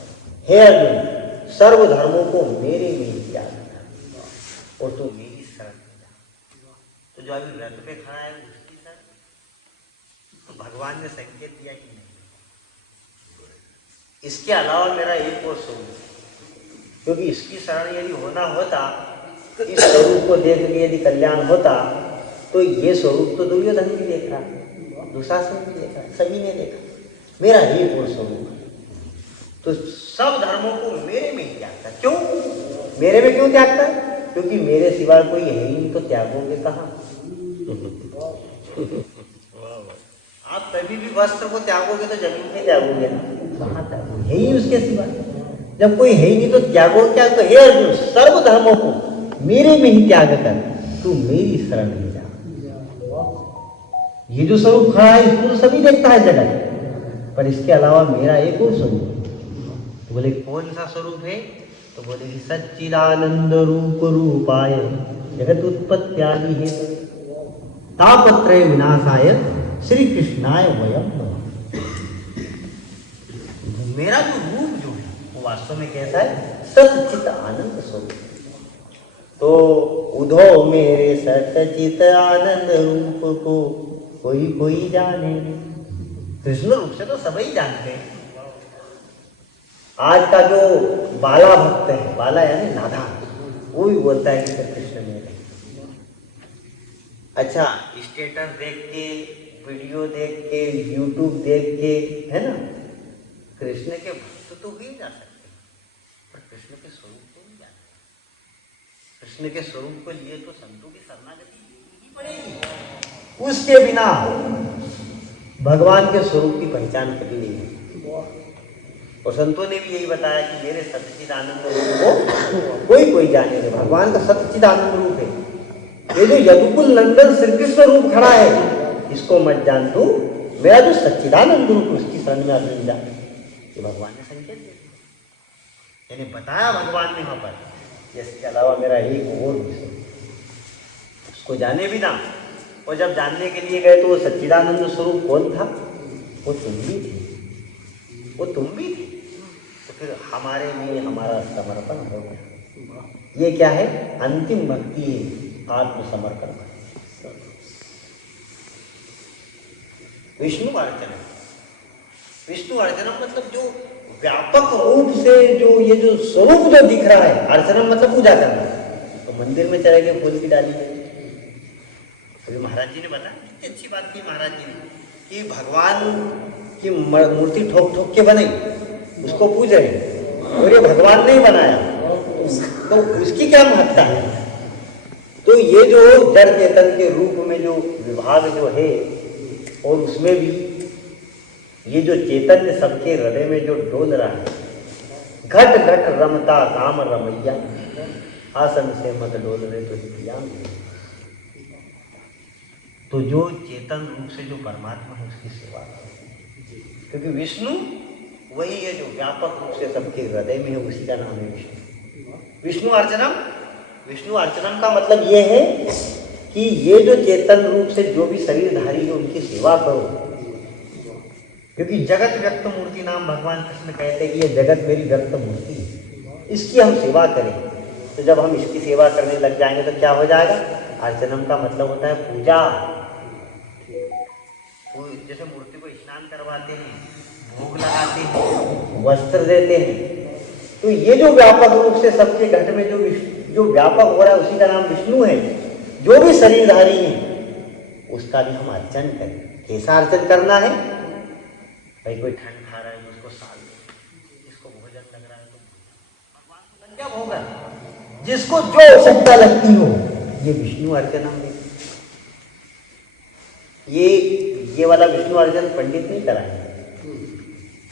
हे अर्जुन, सर्व धर्मों को मेरे में ही त्याग कर और तू मेरी शरण में जा। तो जो अभी व्रत पे खड़ा है उसकी शरण, तो भगवान ने संकेत दिया कि नहीं, इसके अलावा मेरा एक और स्वरूप, क्योंकि इसकी शरण यदि होना होता तो इस स्वरूप को देख के यदि कल्याण होता तो ये स्वरूप तो दुर्योधन भी देख रहा, दुशासन भी देख रहा, सभी ने देखा, मेरा एक और स्वरूप है। तो सब धर्मों को मेरे में ही त्यागता। क्यों मेरे में क्यों त्यागता? क्योंकि मेरे सिवा कोई है ही नहीं, तो त्यागोगे कहाँ? आप कभी भी वस्त्र को त्यागोगे तो जमीन पे त्यागोगे ना, कहाँ त्यागोगे? है ही उसके सिवा। जब कोई है ही नहीं तो त्यागो क्या? तो हे अर्जुन, सर्व धर्मों को मेरे में ही त्याग कर तू मेरी शरण में जा। ये जो स्वरूप खड़ा है इसको तो सभी देखता है जगत, पर इसके अलावा मेरा एक और स्वरूप। तो बोले कौन सा स्वरूप है? तो बोले कि सच्चिदानंद रूप रूपाय जगत उत्पत्त्यादि है तापत्रय विनाशाय श्री कृष्णाय वयम नमः। मेरा जो रूप जो है वो वास्तव में कैसा है? सच्चित आनंद स्वरूप। तो उधो मेरे सच्चित आनंद रूप को कोई कोई जाने। कृष्ण रूप से तो सभी जानते हैं। आज का जो बाला भक्त है, बाला यानी नादान, वो भी बोलता है कि कृष्ण मेरे। अच्छा, स्टेटस देख के, वीडियो देख के, यूट्यूब देख के, है ना, कृष्ण के भक्त तो भी जा सकते हैं, पर कृष्ण के स्वरूप को नहीं जानते। कृष्ण के स्वरूप को लिए तो संतों की शरणागति ही पड़ेगी। उसके बिना भगवान के स्वरूप की पहचान कभी नहीं है। और संतों ने भी यही बताया कि मेरे सच्चिदानंद रूप को कोई कोई जाने दे। भगवान का सच्चिदानंद रूप है। ये जो यदुकुल नंदन श्री कृष्ण रूप खड़ा है, इसको मत जान तू, मेरा जो सच्चिदानंद रूप उसकी शरण में अर्जुन जा। ये भगवान ने संकेत दिया, यानी बताया भगवान ने वहां पर, इसके अलावा मेरा एक और विषय, उसको जाने भी ना। और जब जानने के लिए गए तो वो सच्चिदानंद स्वरूप कौन था? वो तुम भी थे, वो तुम भी थे। तो फिर हमारे में हमारा समर्पण हो गया। ये क्या है? अंतिम भक्ति है, आत्मसमर्पण। विष्णु अर्चना, विष्णु अर्चना मतलब जो व्यापक रूप से जो ये जो स्वरूप जो दिख रहा है, अर्चना मतलब पूजा करना। तो मंदिर में चले गए, फूल की डाली है। अभी महाराज जी ने बताया, कितनी अच्छी बात की महाराज जी ने, कि भगवान की मूर्ति ठोक ठोक के बनाई, उसको पूज रहे, और ये भगवान ने ही बनाया, तो उसकी क्या महत्ता है? तो ये जो जड़ चेतन के रूप में जो विभाग जो है, और उसमें भी ये जो चैतन्य सबके हृदय में जो डोल रहा है, घट घट रमता काम रमैया, आसन से मत डोल रहे तो प्रिया। तो जो चेतन रूप से जो परमात्मा है उसकी सेवा, क्योंकि विष्णु वही है जो व्यापक रूप से सबके हृदय में है, उसी का नाम है विष्णु। विष्णु अर्चनम, विष्णु अर्चनम का मतलब ये है कि ये जो चेतन रूप से जो भी शरीरधारी है उनकी सेवा करो, क्योंकि जगत व्यक्त मूर्ति नाम भगवान कृष्ण कहते हैं कि ये जगत मेरी व्यक्त मूर्ति है, इसकी हम सेवा करें। तो जब हम इसकी सेवा करने लग जाएंगे तो क्या हो जाएगा? अर्चनम का मतलब होता है पूजा। जैसे मूर्ति को स्नान करवाते हैं, भोग लगाते हैं, वस्त्र देते हैं, तो ये जो व्यापक रूप से सबके घट में जो व्यापक हो रहा है उसी का नाम विष्णु है। जो भी शरीरधारी है उसका भी हम अर्चन करें। कैसा अर्चन करना है भाई? कोई ठंड खा रहा है तो उसको साल दे, जिसको भोजन लग रहा है तो भगवान को संज्ञा होगा, जिसको जो आवश्यकता लगती हो। ये विष्णु अर्चन हम देखें, ये वाला विष्णु अर्चन पंडित नहीं कराएंगे।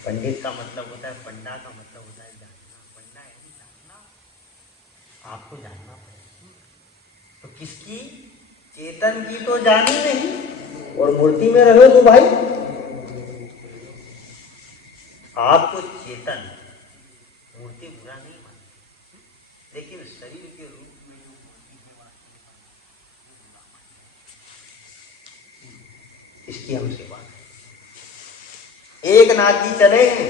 पंडित का मतलब होता है, पंडा का मतलब होता है जानना। पंडा है जानना, आपको जानना पड़ेगा। तो किसकी? चेतन की तो जानी नहीं, और मूर्ति में रहो तो भाई आपको चेतन मूर्ति बुरा नहीं मानती, लेकिन शरीर के रूप में जो मूर्ति है इसकी हम सेवा करें। एक नाथ जी चले हैं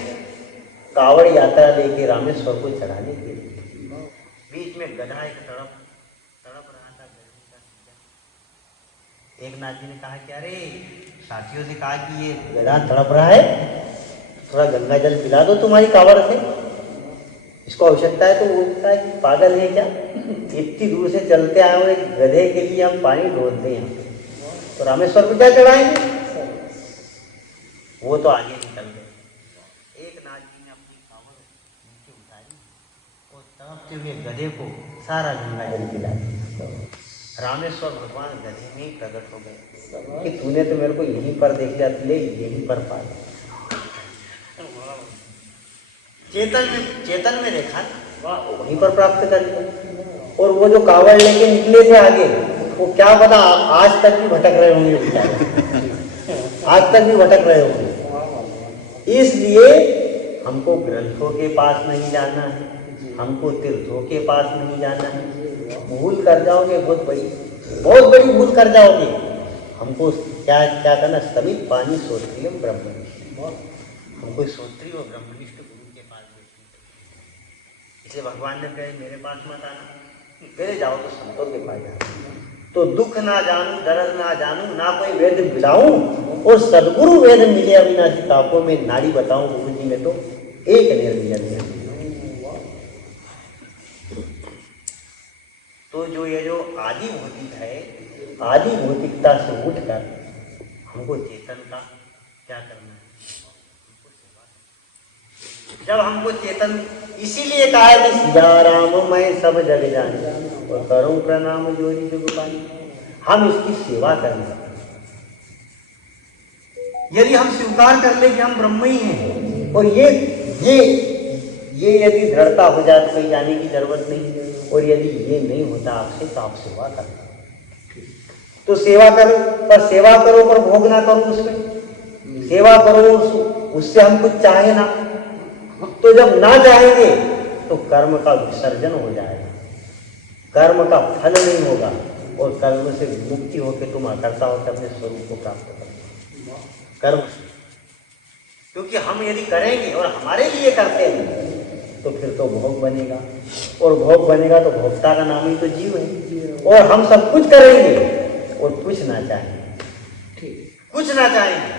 कावड़ यात्रा लेके रामेश्वर को चढ़ाने के लिए। बीच में गधा एक तड़प रहा था गर्मी का सीजन। एक नाथ जी ने कहा कि अरे साथियों से कहा कि ये गधा तड़प रहा है, थोड़ा गंगा जल पिला दो तुम्हारी कावड़ से, इसको आवश्यकता है। तो वो बोलता है कि पागल है क्या, इतनी दूर से चलते आए और एक गधे के लिए हम पानी ढोलते हैं, तो रामेश्वर को क्या चढ़ाएंगे? वो तो आगे निकल गए। एक नाथ जी ने अपनी कावड़ नीचे उतारी और तड़पते हुए गधे को सारा गंगा जल पिला दिया। रामेश्वर भगवान गधे में ही प्रकट हो गए कि तूने तो मेरे को यहीं पर देख लिया, ले यहीं पर पा लिया। चेतन में देखा ना, वहीं पर प्राप्त कर लिया। और वो जो कावड़ लेके निकले थे आगे, वो क्या पता आज तक भी भटक रहे होंगे, आज तक भी भटक रहे होंगे। इसलिए हमको ग्रंथों के पास नहीं जाना है, हमको तीर्थों के पास नहीं जाना है। भूल कर जाओगे, बहुत बड़ी भूल कर जाओगे। हमको क्या करना? समित पानी श्रोत्रियम ब्रह्मनिष्ठ, हमको श्रोत्रिय और ब्रह्मनिष्ठ गुरु के पास बैठना। इसलिए भगवान ने कहा मेरे पास मत आना, मेरे जाओ तो संतों के पास जाओ। तो दुख ना जानू दर्द ना जानू, ना कोई वेद मिलाऊं, और सदगुरु वेद मिले अविनाशी तापों में नारी बताऊं गुरु जी में तो एक निर्विजन। तो जो ये जो आदि भौतिक है, आदि भौतिकता से उठकर हमको चेतन का क्या करना है? जब हमको चेतन, इसीलिए कहा है कि सिया राम मैं सब जग जाने और करूं प्रणाम जोरी जुग पानी। हम इसकी सेवा करें। यदि हम स्वीकार कर ले कि हम ब्रह्म ही हैं, और ये यदि दृढ़ता हो जाए तो कहीं जाने की जरूरत नहीं। और यदि ये नहीं होता आपसे तो आप सेवा करना। तो सेवा करो, पर सेवा करो पर भोग ना करो उसमें। सेवा करो उससे हम कुछ चाहे ना, तो जब ना चाहेंगे तो कर्म का विसर्जन हो जाएगा, कर्म का फल नहीं होगा, और कर्म से मुक्ति होकर तुम अकर्ता होकर अपने स्वरूप को प्राप्त करोगे कर्म। क्योंकि हम यदि करेंगे और हमारे लिए करते हैं तो फिर तो भोग बनेगा, और भोग बनेगा तो भोक्ता का नाम ही तो जीव है। और हम सब कुछ करेंगे और कुछ ना चाहेंगे, कुछ ना चाहेंगे,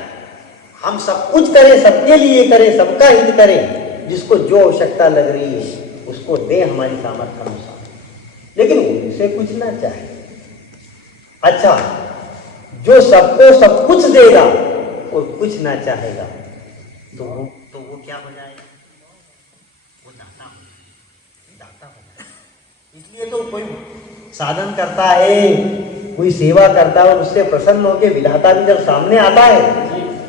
हम सब कुछ करें, सबके लिए करें, सबका हित करें, जिसको जो आवश्यकता लग रही है उसको दे हमारी सामर्थ्य अनुसार, लेकिन उनसे कुछ ना चाहे। अच्छा, जो सबको सब कुछ देगा और कुछ ना चाहेगा तो वो क्या हो जाएगा? वो दाता हो जाएगा। इसलिए तो कोई साधन करता है, कोई सेवा करता है और उससे प्रसन्न होकर विधाता भी जब सामने आता है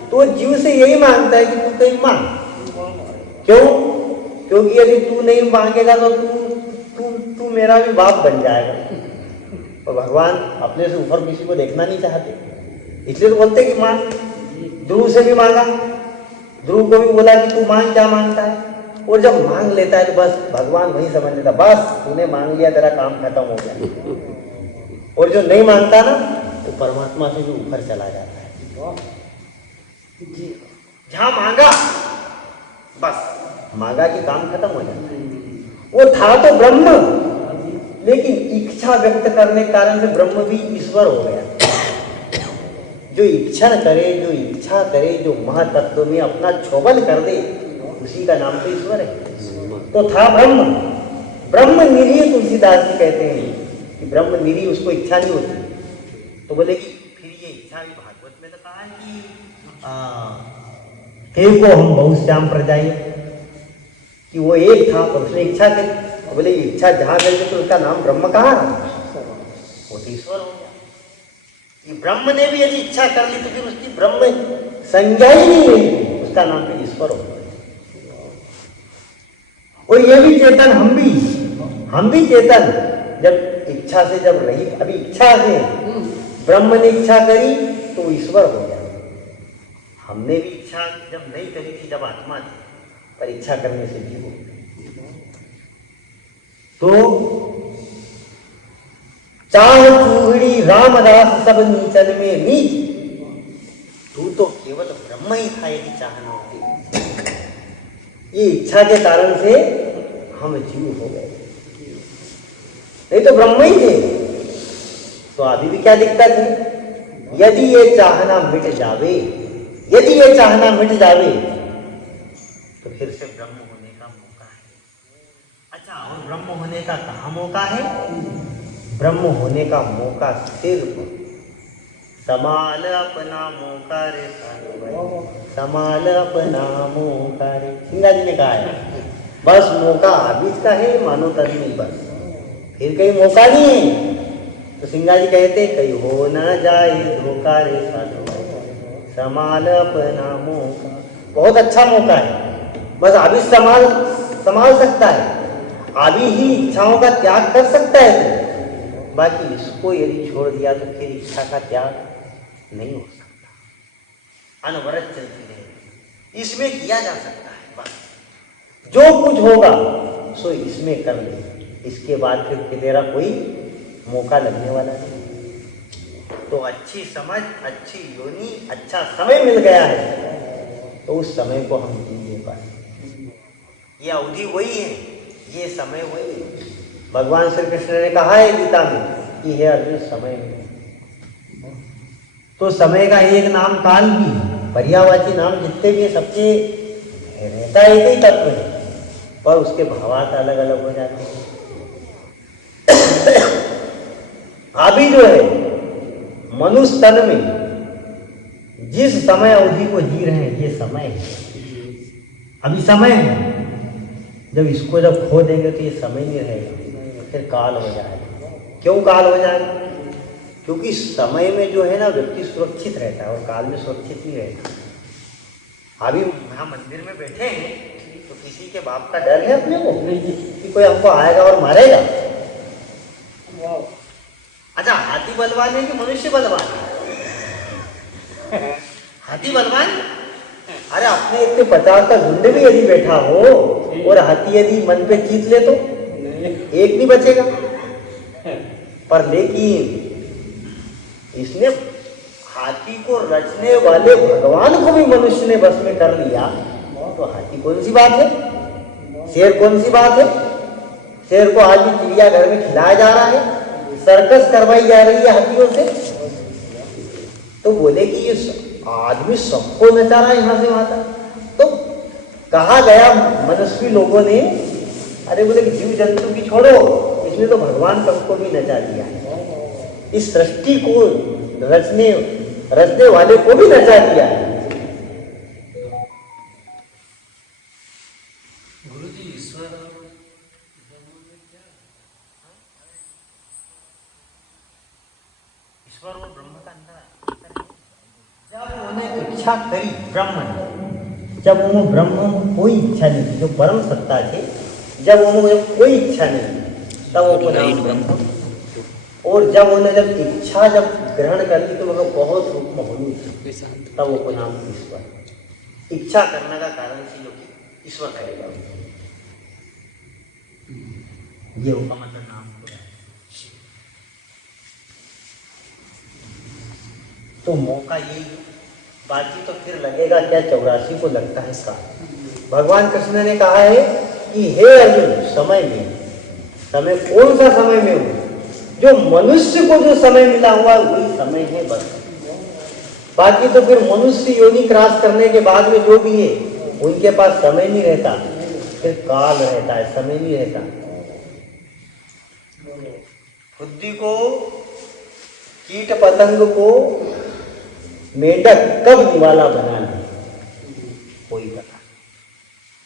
तो जीव से यही मांगता है कि तू कहीं मांग। क्यों? क्योंकि यदि तू नहीं मांगेगा तो तू मेरा भी बाप बन जाएगा। और भगवान अपने से ऊपर किसी को देखना नहीं चाहते, इसलिए तो बोलते कि मांग। ध्रुव से भी मांगा, ध्रुव को भी बोला कि तू मांग, क्या मांगता है? और जब मांग लेता है तो बस भगवान वही समझ लेता, बस तूने मांग लिया, तेरा काम खत्म हो गया। और जो नहीं मांगता ना तो परमात्मा से भी ऊपर चला जाता है। जहां मांगा बस मांगा कि काम खत्म हो जाता है। वो था तो ब्रह्म, लेकिन इच्छा व्यक्त करने के कारण से ब्रह्म भी ईश्वर हो गया। जो इच्छा करे, जो महातत्व में अपना छोबल कर दे, उसी का नाम तो ईश्वर है। तो था ब्रह्म निरीह, तुलसीदास जी कहते हैं कि ब्रह्म निरीह, उसको इच्छा नहीं होती। तो बोले कि फिर ये इच्छा केव को हम बहुश्याम प्रजाएं, कि वो एक था पर उसने इच्छा करी। बोले इच्छा जहाँ गई तो उसका नाम ब्रह्म कहाँ रहा? वो तो ईश्वर हो गया। कि ब्रह्म ने भी यदि इच्छा कर ली तो फिर उसकी ब्रह्म संज्ञा ही नहीं रही, उसका नाम फिर ईश्वर हो गया। और ये भी चेतन, हम भी चेतन, जब इच्छा से जब रही, अभी इच्छा से ब्रह्म ने इच्छा करी तो वो ईश्वर हो गया। हमने भी इच्छा जब नहीं करी थी, जब आत्मा थी, पर इच्छा करने से जीव हो गए। तो चाह चूहड़ी रामदास सब नीचन में नीच, तू तो केवल ब्रह्म ही था यदि चाहना होती। ये इच्छा के कारण से हम जीव हो गए, नहीं तो ब्रह्म ही थे। तो अभी भी क्या दिक्कत है? यदि ये चाहना मिट जावे, यदि ये चाहना मिट जावे तो फिर से ब्रह्म होने का मौका है। अच्छा, और ब्रह्म होने का कहाँ मौका है? ब्रह्म होने का मौका सिर्फ समाल अपना मौका रे, समाल अपना मौका रे, सिंगा जी ने कहा है। बस मौका अभी का है, मानो तभी बस, फिर कहीं मौका नहीं है। तो सिंगा जी कहते कहीं हो न जाए धोखा रे साधु, समाल अपना मौका। बहुत अच्छा मौका है, बस अभी संभाल सकता है, अभी ही इच्छाओं का त्याग कर सकता है। बाकी इसको यदि छोड़ दिया तो फिर इच्छा का त्याग नहीं हो सकता, अनवरत चलती रहेगी। इसमें किया जा सकता है, बस जो कुछ होगा सो इसमें कर ले, इसके बाद फिर तेरा कोई मौका लगने वाला नहीं। तो अच्छी समझ, अच्छी योनि, अच्छा समय मिल गया है तो उस समय को हम जी ले पाए। ये अवधि वही है, ये समय वही है। भगवान श्री कृष्ण ने कहा है गीता में कि हे अर्जुन, समय में तो समय का एक नाम काल भी है, पर्यायवाची नाम जितने भी है सबके रहता एक ही तत्व है, पर उसके भावार्थ अलग अलग हो जाते हैं। अभी जो है मनुष्य तन में जिस समय अवधि को जी रहे हैं, ये समय है, अभी समय है। जब इसको जब खो देंगे तो ये समय नहीं रहेगा, फिर काल हो जाएगा। क्यों काल हो जाएगा? क्योंकि समय में जो है ना व्यक्ति सुरक्षित रहता है और काल में सुरक्षित नहीं रहता। अभी यहाँ मंदिर में बैठे हैं तो किसी के बाप का डर है अपने को कि कोई हमको आएगा और मारेगा? अच्छा, हाथी बलवान है कि मनुष्य बलवान है? हाथी बलवान? अरे अपने इतने 50 का झुंड भी यदि बैठा हो और हाथी यदि मन पे जीत ले तो एक नहीं बचेगा। पर लेकिन इसने हाथी को रचने वाले भगवान को भी मनुष्य ने बस में कर लिया, तो हाथी कौन सी बात है? शेर कौन सी बात है? शेर को आज भी चिड़ियाघर में खिलाया जा रहा है, सर्कस करवाई जा रही है हाथियों से। तो बोले कि ये आदमी सबको नचा रहा है यहाँ से वहां तक। तो कहा गया मनस्वी लोगों ने, अरे बोले कि जीव जंतु की छोड़ो, इसने तो भगवान सबको भी नचा दिया है, इस सृष्टि को रचने वाले को भी नचा दिया है। गुरुजी, ईश्वर और ब्रह्म का अंतर। जब उन्हें इच्छा करी ब्रह्म ने, जब उन्हें ब्रह्म कोई इच्छा नहीं थी, जो परम सत्ता थे, जब उन्हें कोई इच्छा नहीं तब वो नाम ब्रह्म। और जब उन्हें जब इच्छा जब ग्रहण कर ली तो वह बहुत रूप में होनी थी, तब वो नाम ईश्वर। इच्छा करने का कारण थी जो कि ईश्वर करेगा, ये होगा मतलब नाम को। तो मौका यही, बाकी तो फिर लगेगा क्या 84 को लगता है इसका। भगवान कृष्ण ने कहा है कि हे अर्जुन, समय कौन सा समय में हो? जो मनुष्य को जो समय मिला हुआ है वही समय है बस। बाकी तो फिर मनुष्य योनि क्रॉस करने के बाद में जो भी है उनके पास समय नहीं रहता, फिर काल रहता है, समय नहीं रहता। बुद्धि को, कीट पतंग को मेंढक कब निवाला बना ले, कोई पता।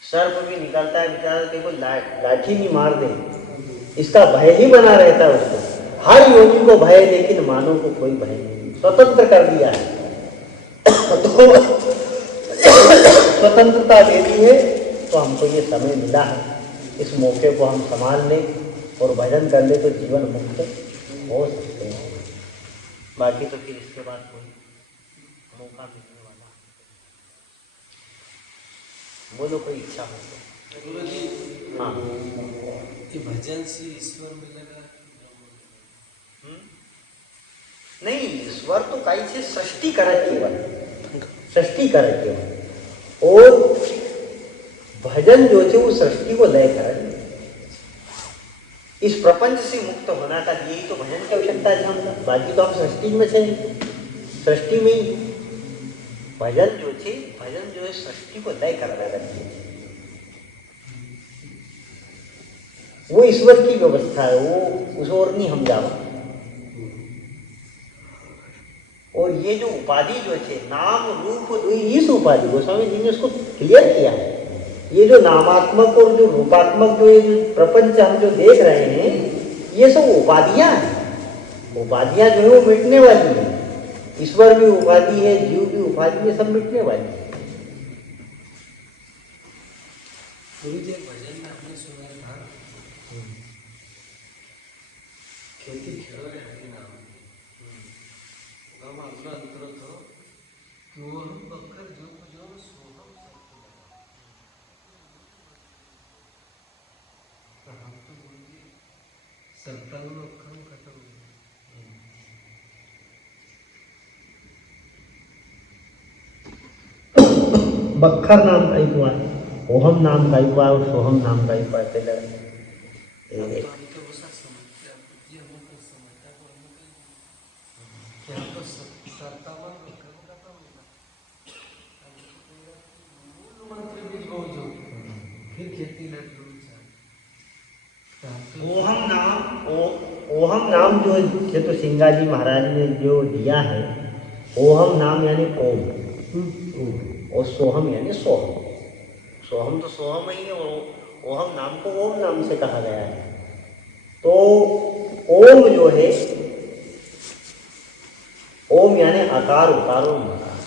सर्प भी निकलता है बेचारा, देखो लाठी नहीं मार दे, इसका भय ही बना रहता है उसको। हर योगी को भय, लेकिन मानव को कोई भय नहीं, स्वतंत्र कर दिया है। तो स्वतंत्रता दे दी है, तो हमको ये समय मिला है, इस मौके को हम संभाल लें और भजन कर ले तो जीवन मुक्त हो सकते हैं। बाकी तो फिर इसके बाद कोई मौका मिलने वाला, बोलो कोई इच्छा हो तो। गुरु जी, हाँ, ये भजन से ईश्वर मिलेगा? नहीं, ईश्वर तो कई से सृष्टि करे केवल, सृष्टि करे केवल, और भजन जो थे वो सृष्टि को लय करे। इस प्रपंच से मुक्त होना का यही तो भजन की आवश्यकता है हमका। बाकी तो हम सृष्टि में से, सृष्टि में ही भजन जो थे, भजन जो है सृष्टि को लय करना चाहिए। वो ईश्वर की व्यवस्था है, वो उस और नहीं हम जाओ। और ये जो उपाधि जो थे, नाम रूप दुई, इस उपाधि गोस्वामी जी ने उसको क्लियर किया है। ये जो नामात्मक और जो रूपात्मक जो ये जो प्रपंच हम जो देख रहे हैं, ये सब उपाधियां हैं। उपाधियां जो है वो मिटने वाली है। ईश्वर भी उपाधि है, जीव भी उपाधि है, सब मिटने वाली है। गुरु जी, भजन में आपने सुना था, खेती खेड़ो रे हरि नाम गाँव अगला अंतर तो कि वो हम बकर जो सोहम हम तो बोलिए सत्तावन अक्षर खत्म बखर नाम का ही हुआ, ओहम नाम का ही हुआ और सोहम नाम का ही हुआ। ओहम नाम जो तो सिंगा जी महाराज ने जो दिया है, ओहम नाम यानी ओम, और सोहम यानी सोहम। सोहम तो सोहम ही है, और ओहम नाम को ओम नाम से कहा गया है। तो ओम जो है, ओम यानी आकार उकार और मकार,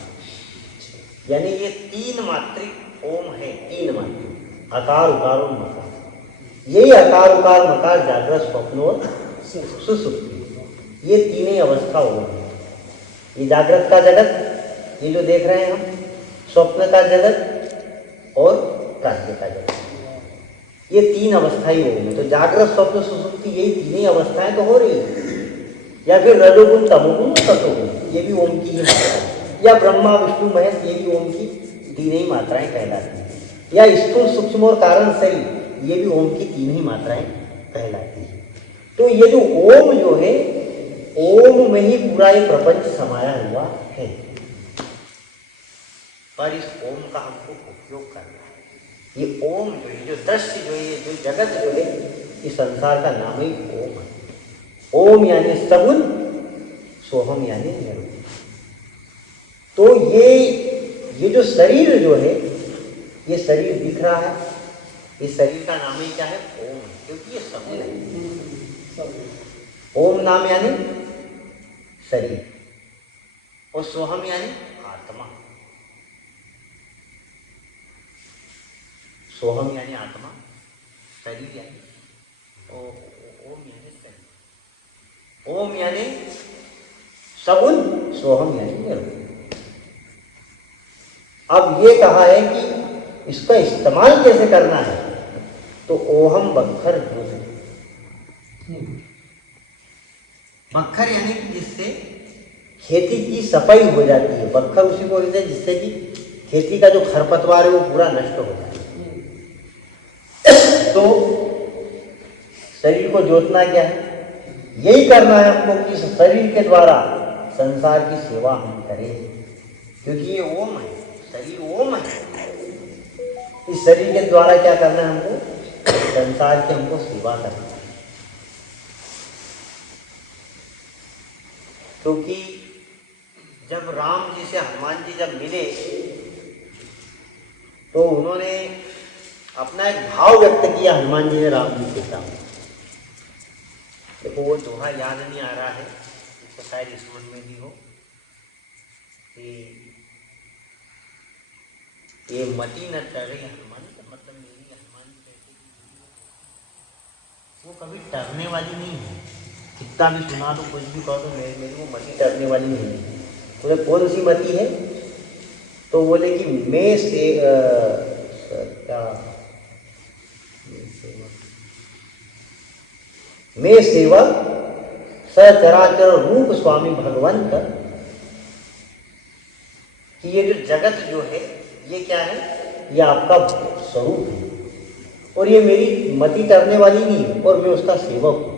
यानी ये तीन मात्रिक ओम है, तीन मात्रिक आकार उकार और मकार। यही आकार उकार मकार जागृत स्वप्न और सुसुप्ति, ये तीनों अवस्था ओम है। ये जागृत का जगत, ये जो देख रहे हैं हम, स्वप्न का जगत और प्राज्ञ का जगत, ये तीन अवस्थाएं ओम है। तो जागृत स्वप्न सुसुप्ति, यही तीनों अवस्थाएं तो हो रही है। या फिर रजोगुण तमोगुण सतोगुण, ये भी ओम की ही मात्रा है। या ब्रह्मा विष्णु महेश, ये भी ओम की तीन ही मात्राएं कहलाती हैं। या स्थूल सूक्ष्म और कारण शरीर, ये भी ओम की तीन ही मात्राएं कहलाती है। तो ये जो ओम जो है, ओम में ही पूरा ये प्रपंच समाया हुआ है। पर इस ओम का हमको उपयोग करना है। ये ओम जो है, जो दृश्य जो है, जो जगत जो है, इस संसार का नाम ही ओम है। ओम यानी सगुण, सोहम यानी निर्गुण। तो ये जो शरीर जो है, ये शरीर दिख रहा है, इस शरीर का नाम ही क्या है? ओम, क्योंकि ये सगुण है। ओम नाम यानी शरीर, और सोहम यानी आत्मा। सोहम यानी आत्मा, शरीर यानी ओम यानी शरीर। ओम यानी सगुण, सोहम यानी निर्गुण। अब ये कहा है कि इसका इस्तेमाल कैसे करना है, तो ओहम बखर दूध। बखर यानी कि जिससे खेती की सफाई हो जाती है। बखर उसी को कहते हैं जिससे कि खेती का जो खरपतवार है वो पूरा नष्ट हो जाए। तो शरीर को जोतना क्या है? यही करना है हमको कि इस शरीर के द्वारा संसार की सेवा हम करें, क्योंकि ये ओम है, शरीर ओम है। इस शरीर के द्वारा क्या करना है हमको? संसार की हमको सेवा करना है। क्योंकि जब राम जी से हनुमान जी जब मिले तो उन्होंने अपना एक भाव व्यक्त किया हनुमान जी ने राम जी के सामने। देखो वो दोहा याद नहीं आ रहा है, तो शायद स्मरण में भी हो कि ये मति न टरे हनुमान, मतलब मेरी हनुमान कैसे, वो कभी टरने वाली नहीं है। कितना भी सुना दो, कुछ भी कहो तो मेरी वो मति टरने वाली नहीं है। बोले कौन सी मति है? तो बोले कि मैं से क्या मैं सेवक सचराचर रूप स्वामी भगवंत, कि ये जो जगत जो है ये क्या है, ये आपका स्वरूप है और ये मेरी मति टरने वाली नहीं है और मैं उसका सेवक हूँ,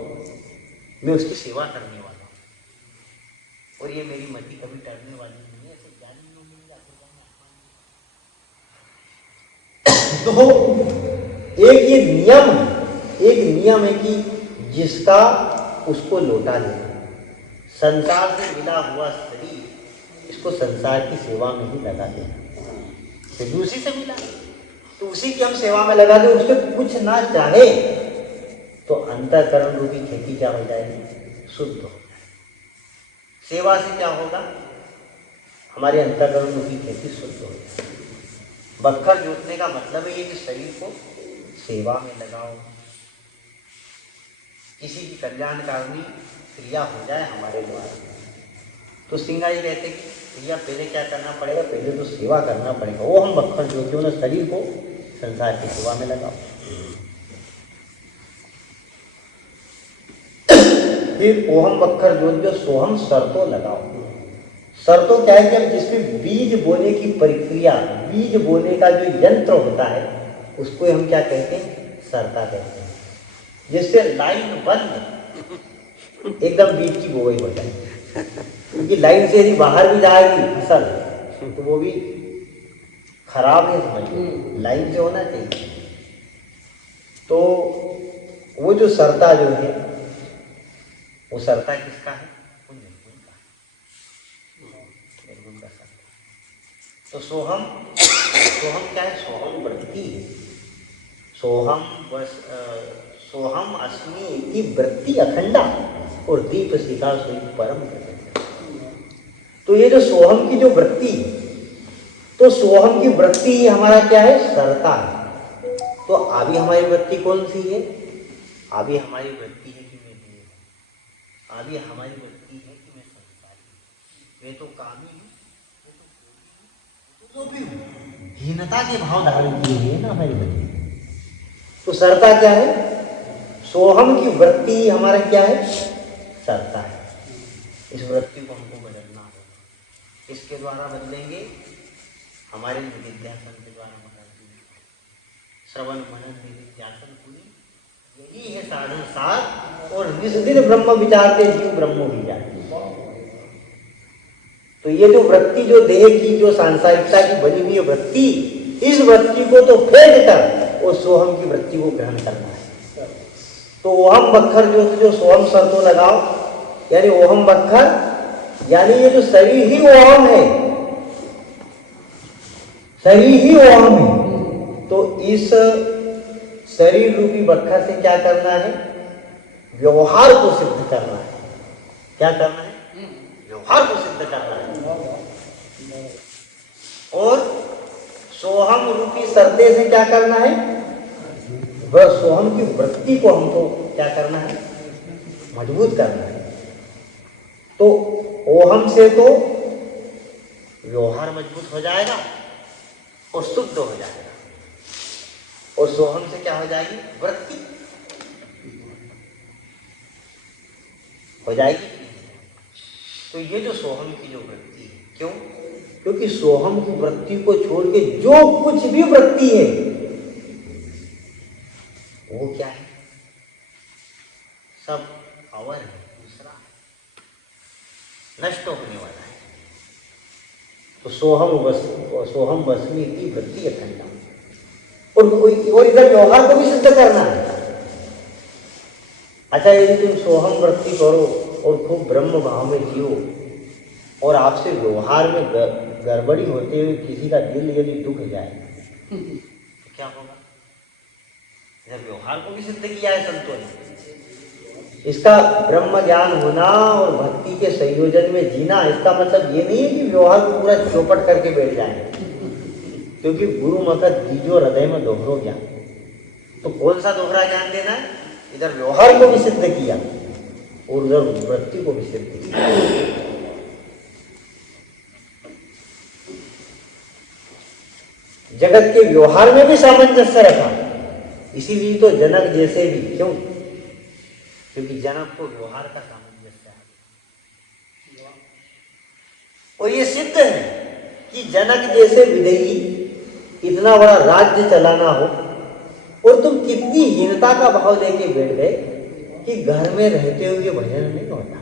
मैं उसकी सेवा करने वाला हूँ और ये मेरी मति कभी टरने वाली नहीं है। ऐसे ज्ञानी लोग मिल जाते हैं। तो एक ये नियम है, एक नियम है कि जिसका उसको लौटा देना। संसार से मिला हुआ शरीर इसको संसार की सेवा में ही लगा देना। तो दूसरी से मिला तो उसी की हम सेवा में लगा दे, उसके कुछ ना चाहे तो अंतःकरण रूपी खेती क्या हो जाएगी, शुद्ध हो जाएगी। सेवा से क्या होगा, हमारे अंतःकरण रूपी खेती शुद्ध हो जाएगी। बखर जोतने का मतलब है ये कि शरीर को सेवा में लगाओ, किसी की कल्याणकारिणी क्रिया हो जाए हमारे द्वारा। तो सिंगा जी कहते कि भैया पहले क्या करना पड़ेगा, पहले तो सेवा करना पड़ेगा। वो हम बखर जोते उन्हें शरीर को संसार की सेवा में लगाओ। फिर ओहम बखर जोत जो सोहम शर्तों लगाओ। शर्तों क्या है कि अब जिसमें बीज बोने की प्रक्रिया, बीज बोने का जो यंत्र होता है उसको हम क्या कहते हैं, शर्ता कहते हैं। जिससे लाइन बंद एकदम बीज की बोई हो जाए, क्योंकि लाइन से यदि बाहर भी जाएगी फसल तो वो भी खराब है, समझ लाइन से होना चाहिए। तो वो जो शर्ता जो है वो शर्ता किसका है, वो निर्गुण का, निर्गुण का शर्ता। तो सोहम, सोहम क्या है, सोहम वृत्ति है। सोहम बस सोहम अस्मि की वृत्ति अखंडा और दीप सीता सोई परम प्रचंड। तो ये जो सोहम की जो वृत्ति, तो सोहम की वृत्ति हमारा क्या है, सरता है। तो अभी हमारी वृत्ति कौन सी है, अभी हमारी वृत्ति है कि मैं देव, अभी हमारी वृत्ति है कि मैं संसारी, मैं तो कामी हूँ, तो भी हीनता के भाव धारण किए हुए ना हमारी वृत्ति। तो सरता क्या है, सोहम की वृत्ति हमारा क्या है, सरता है। इस वृत्ति को हमको बदलना होगा। इसके द्वारा बदलेंगे, हमारे निधिध्यासन के द्वारा बदलेंगे। श्रवण मनन निधिध्यासन पूरी यही है साधन सार, और जिस दिन ब्रह्म विचारते जीव ब्रह्म भी जाते। तो ये जो वृत्ति, जो देह की जो सांसारिकता की बनी हुई वृत्ति, इस वृत्ति को तो फेंक कर और सोहम की वृत्ति को ग्रहण करना है। तो ओहम बखर जो सोहम शर्तों लगाओ, यानी ओहम बखर यानी ये जो शरीर ही ओहम है, शरीर ही ओहम है। तो इस शरीर रूपी बखर से क्या करना है, व्यवहार को सिद्ध करना है। क्या करना है, व्यवहार को सिद्ध करना है। और सोहम रूपी शर्ते से क्या करना है, वह सोहम की वृत्ति को हमको क्या करना है, मजबूत करना है। तो ओहम से तो व्यवहार मजबूत हो जाएगा और शुद्ध हो जाएगा, और सोहम से क्या हो जाएगी, वृत्ति हो जाएगी। तो ये जो सोहम की जो वृत्ति है, क्यों, क्योंकि सोहम की वृत्ति को छोड़ के जो कुछ भी वृत्ति है वो क्या है, सब अवर है, दूसरा नष्ट होने वाला है। तो सोहम वस्मी की वृत्ति अखंडा, और इधर व्यवहार को भी सिद्ध करना है। अच्छा, यदि तुम सोहम वृत्ति करो और खूब ब्रह्म भाव में जियो और आपसे व्यवहार में गड़बड़ी होते हुए किसी का दिल यदि दुख जाए तो क्या होगा? इधर व्यवहार को भी सिद्ध किया है संतों ने। इसका ब्रह्म ज्ञान होना और भक्ति के संयोजन में जीना, इसका मतलब ये नहीं है कि व्यवहार को पूरा चौपट करके बैठ जाए, क्योंकि गुरु मकत दीजो हृदय में दोहरो ज्ञान। तो कौन सा दोहरा ज्ञान देना है? इधर व्यवहार को भी सिद्ध किया और उधर वृत्ति को भी सिद्ध किया। जगत के व्यवहार में भी सामंजस्य रखा, इसीलिए तो जनक जैसे भी, क्यों? क्योंकि जनक को व्यवहार का सामंजस्य है। और ये सिद्ध है कि जनक जैसे विदेही इतना बड़ा राज्य चलाना हो और तुम कितनी हीनता का भाव लेके बैठ गए कि घर में रहते हुए भजन नहीं होता।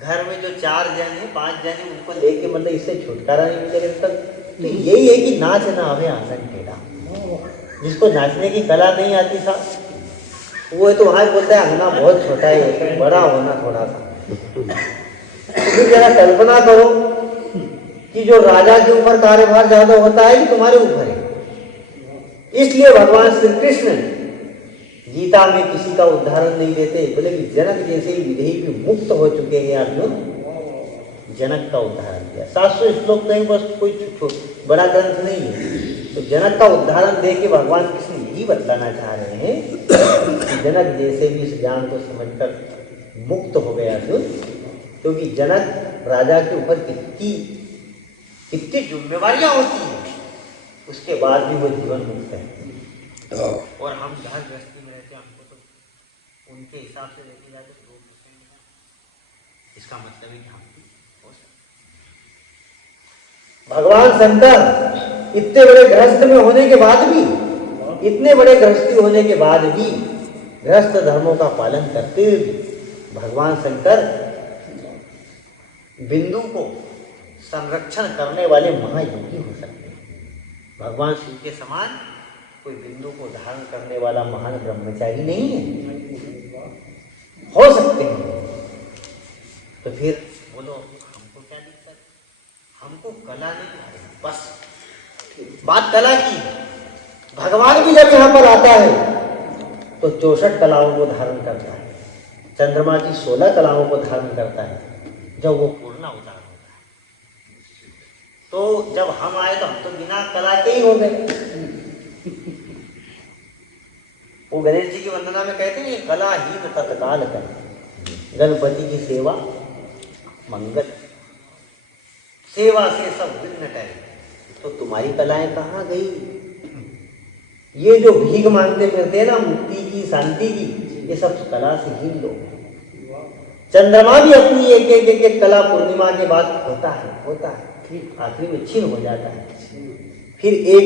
घर में जो 4 जन है 5 जन है उनको लेके मतलब इससे छुटकारा नहीं मिलेगा। तो यही है कि नाच ना आवे आंगन टेढ़ा। जिसको नाचने की कला नहीं आती था वो तो वहां बोलता है अंगना बहुत छोटा है, बड़ा होना थोड़ा सा। तो जरा कल्पना करो कि जो राजा के ऊपर कार्यभार ज्यादा होता है कि तुम्हारे ऊपर है। इसलिए भगवान श्री कृष्ण गीता में किसी का उदाहरण नहीं देते, बोले कि जनक जैसे ही विधेयी भी मुक्त हो चुके हैं अर्जुन, जनक का उदाहरण दिया। 700 श्लोक नहीं, बस कोई बड़ा ग्रंथ नहीं है। तो जनक का उदाहरण दे के भगवान कृष्ण यही बतलाना चाह रहे हैं कि जनक जैसे भी इस ज्ञान को समझकर मुक्त हो गया अर्जुन, क्योंकि जनक राजा के ऊपर कितनी जिम्मेवारियां होती हैं, उसके बाद भी वो जीवन मुक्त है। और हम घर गृहस्थी में रहते हैं, हमको तो उनके हिसाब से लेके जाए तो 2%। इसका मतलब है कि हम हो सकते। भगवान शंकर इतने बड़े गृहस्थ में होने के बाद भी, इतने बड़े गृहस्थी होने के बाद भी गृहस्थ धर्मों का पालन करते हुए भी भगवान शंकर बिंदु को संरक्षण करने वाले महायोगी हो सकते हैं। भगवान शिव के समान कोई बिंदु को धारण करने वाला महान ब्रह्मचारी नहीं है। हो सकते हैं तो फिर बोलो हमको क्या दिक्कत? हमको कला नहीं आ रही, बस बात कला की। भगवान भी जब यहाँ पर आता है तो 64 कलाओं को धारण करता है। चंद्रमा की 16 कलाओं को धारण करता है जब वो पूर्ण अवतार होता है। तो जब हम आए तो हम तो बिना कला के ही हो गए। वो गणेश जी की वंदना में कहते हैं कलाहीन तत्काल कर, गणपति की सेवा मंगल, सेवा से सब विघ्न टले। तो तुम्हारी कलाएं कहाँ गई? ये जो भीख मांगते फिरते हैं ना मुक्ति की, शांति की, ये सब कला से ही लोग। चंद्रमा भी अपनी एक कला पूर्णिमा के बाद होता है, फिर आखिरी में छीन हो जाता है। फिर एक